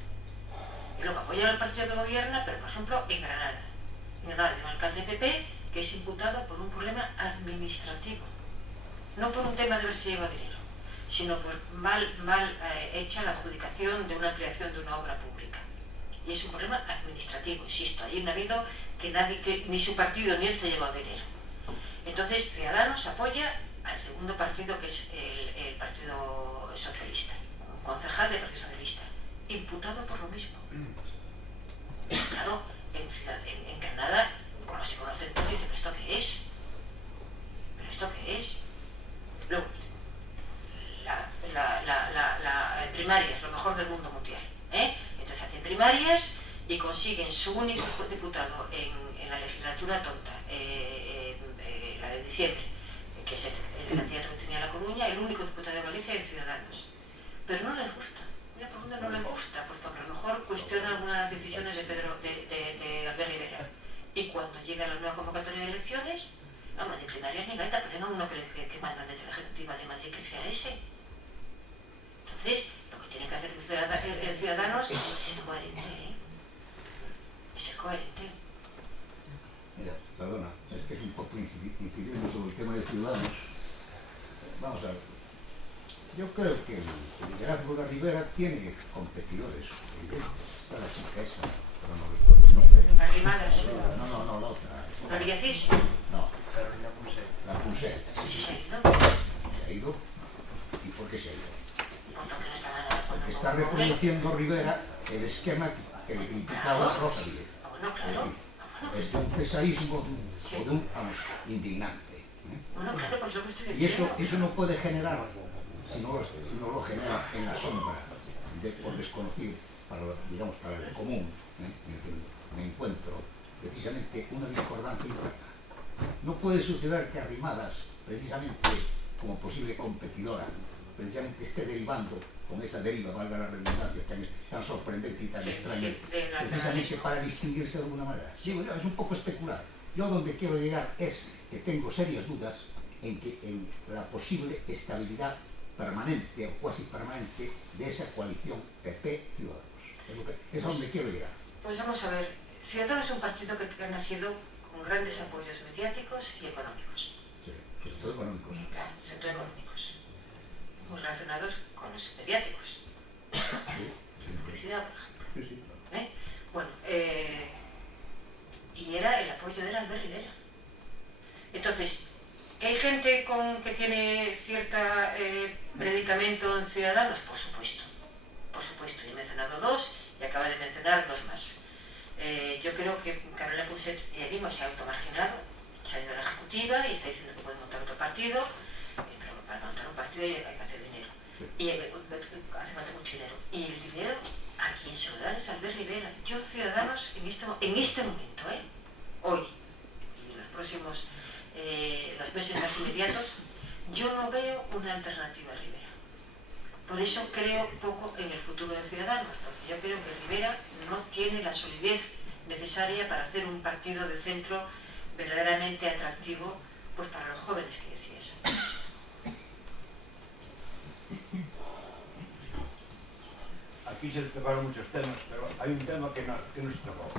Y luego apoyan al partido que gobierna, pero por ejemplo en Granada hay un alcalde PP que es imputado por un problema administrativo, no por un tema de haber se llevado dinero, sino por mal hecha la adjudicación de una ampliación de una obra pública. Y es un problema administrativo, insisto, allí no ha habido que ni su partido ni él se ha llevado dinero. Entonces Ciudadanos apoya al segundo partido, que es el Partido Socialista, un concejal del Partido Socialista, imputado por lo mismo. Claro, en Granada, cuando se conoce el pueblo, dice, ¿pero esto qué es? ¿Pero esto qué es? Luego, en primarias, lo mejor del mundo mundial. Entonces hacen primarias y consiguen su único diputado en la legislatura tonta, la de diciembre, que es el candidato que tenía La Coruña, el único diputado de Galicia de Ciudadanos. Pero no les gusta. Mira por dónde no les gusta, porque a lo mejor cuestiona algunas decisiones de Albert Rivera. Y cuando llega la nueva convocatoria de elecciones, vamos, ni primarias ni gaita, pero tengan uno que manda desde la Ejecutiva de Madrid que sea ese. Entonces, lo que tiene que hacer el Ciudadanos es ser coherente, es ser coherente. Mira, perdona, es que es un poco incidiendo sobre el tema de Ciudadanos. Vamos a ver. Yo creo que el liderazgo de Rivera tiene competidores. Está la chica esa, pero no recuerdo el nombre. Arrimadas. No, la otra. ¿La Villacís? No, Carolina Punset. la Punset. Sí, se ha ido. Se ha ido. ¿Por qué se ha ido? Porque no estaba de acuerdo Porque está con él. reproduciendo Rivera el esquema que le criticaba Rosa Díez. Bueno, claro. Es de un cesarismo o de un, vamos, indignante. Bueno, claro, pues lo que estoy Y diciendo. eso no puede generar, si no lo genera en la sombra, por desconocido, digamos, para el común, en el que me encuentro, precisamente una discordancia interna. No puede suceder que Arrimadas, precisamente como posible competidora, precisamente esté derivando con esa deriva, valga la redundancia, tan sorprendente y tan extraña, precisamente para distinguirse de alguna manera. Sí, bueno, es un poco especular. Yo a donde quiero llegar es que tengo serias dudas en la posible estabilidad permanente o cuasi permanente de esa coalición PP-Ciudadanos. Es a donde quiero llegar. Pues vamos a ver, Ciudadanos es un partido que ha nacido con grandes apoyos mediáticos y económicos. Sí, sobre todo económicos. Claro, sobre todo económicos. Muy relacionados con los mediáticos. Publicidad, por ejemplo. Sí, sí. Bueno, y era el apoyo de Albert Rivera. Entonces, ¿hay gente que tiene cierta predicamento en Ciudadanos? Por supuesto. Por supuesto. Yo he mencionado dos y acabo de mencionar dos más. Yo creo que Carola Pousset mismo se ha automarginado, se ha ido a la ejecutiva y está diciendo que puede montar otro partido, pero para montar un partido hay que hacer dinero. Y hace falta mucho dinero. Y el dinero a quien se lo da es Albert Rivera. Yo, Ciudadanos, en este momento, hoy, y en los próximos los meses más inmediatos, yo no veo una alternativa a Rivera. Por eso creo poco en el futuro de Ciudadanos, porque yo creo que Rivera no tiene la solidez necesaria para hacer un partido de centro verdaderamente atractivo, pues para los jóvenes, que decía eso. Aquí se tocaron muchos temas, pero hay un tema que no se tocó.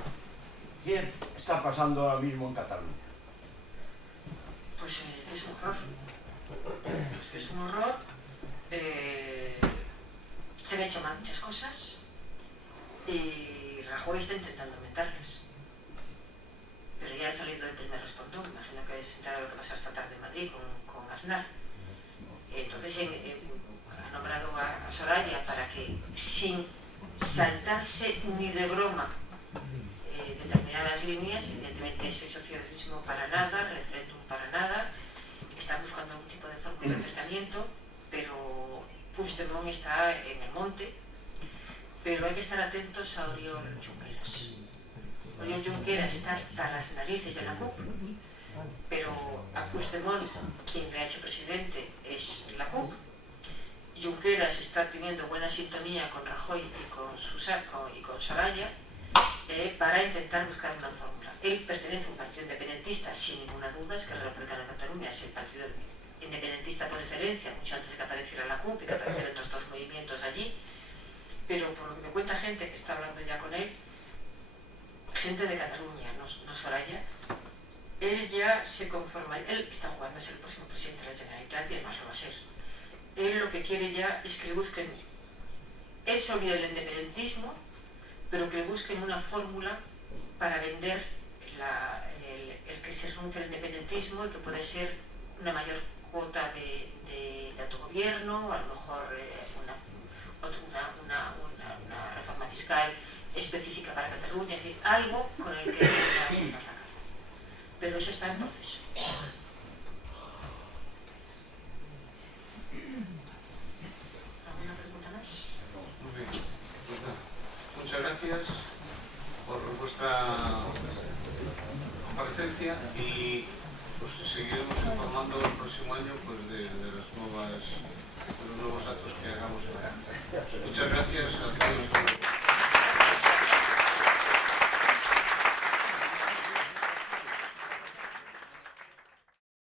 ¿Qué está pasando ahora mismo en Cataluña? Pues es un horror. Pues es un horror. Se han hecho mal muchas cosas y Rajoy está intentando aumentarlas. Pero ya ha salido el primer respondón. Imagino que se enterado lo que pasa esta tarde en Madrid con Aznar. Entonces ha nombrado a Soraya para que, sin saltarse ni de broma determinadas líneas, evidentemente ese socialismo para nada, referéndum para nada, está buscando algún tipo de fórmula de acercamiento, pero Puigdemont está en el monte, pero hay que estar atentos a Oriol Junqueras. Oriol Junqueras está hasta las narices de la CUP, pero a Puigdemont, quien le ha hecho presidente, es la CUP. Junqueras está teniendo buena sintonía con Rajoy y con Soraya para intentar buscar una fórmula. Él pertenece a un partido independentista, sin ninguna duda, es que el Republicano de Cataluña es el partido independentista por excelencia, mucho antes de que apareciera la CUP y que aparecieran estos dos movimientos allí, pero por lo que me cuenta gente que está hablando ya con él, gente de Cataluña, no Soraya, él ya se conforma, él está jugando a ser el próximo presidente de la Generalitat y además lo va a ser. Él lo que quiere ya es que busquen, él se olvida del independentismo, pero que busquen una fórmula para vender el que se renuncie al independentismo y que puede ser una mayor cuota de autogobierno, a lo mejor una reforma fiscal específica para Cataluña, es decir, algo con el que pueda salvar la casa. Pero eso está en proceso. ¿Alguna pregunta más? Muy bien. Pues nada, muchas gracias por vuestra comparecencia y pues seguiremos informando el próximo año pues, de los nuevos actos que hagamos. Muchas gracias.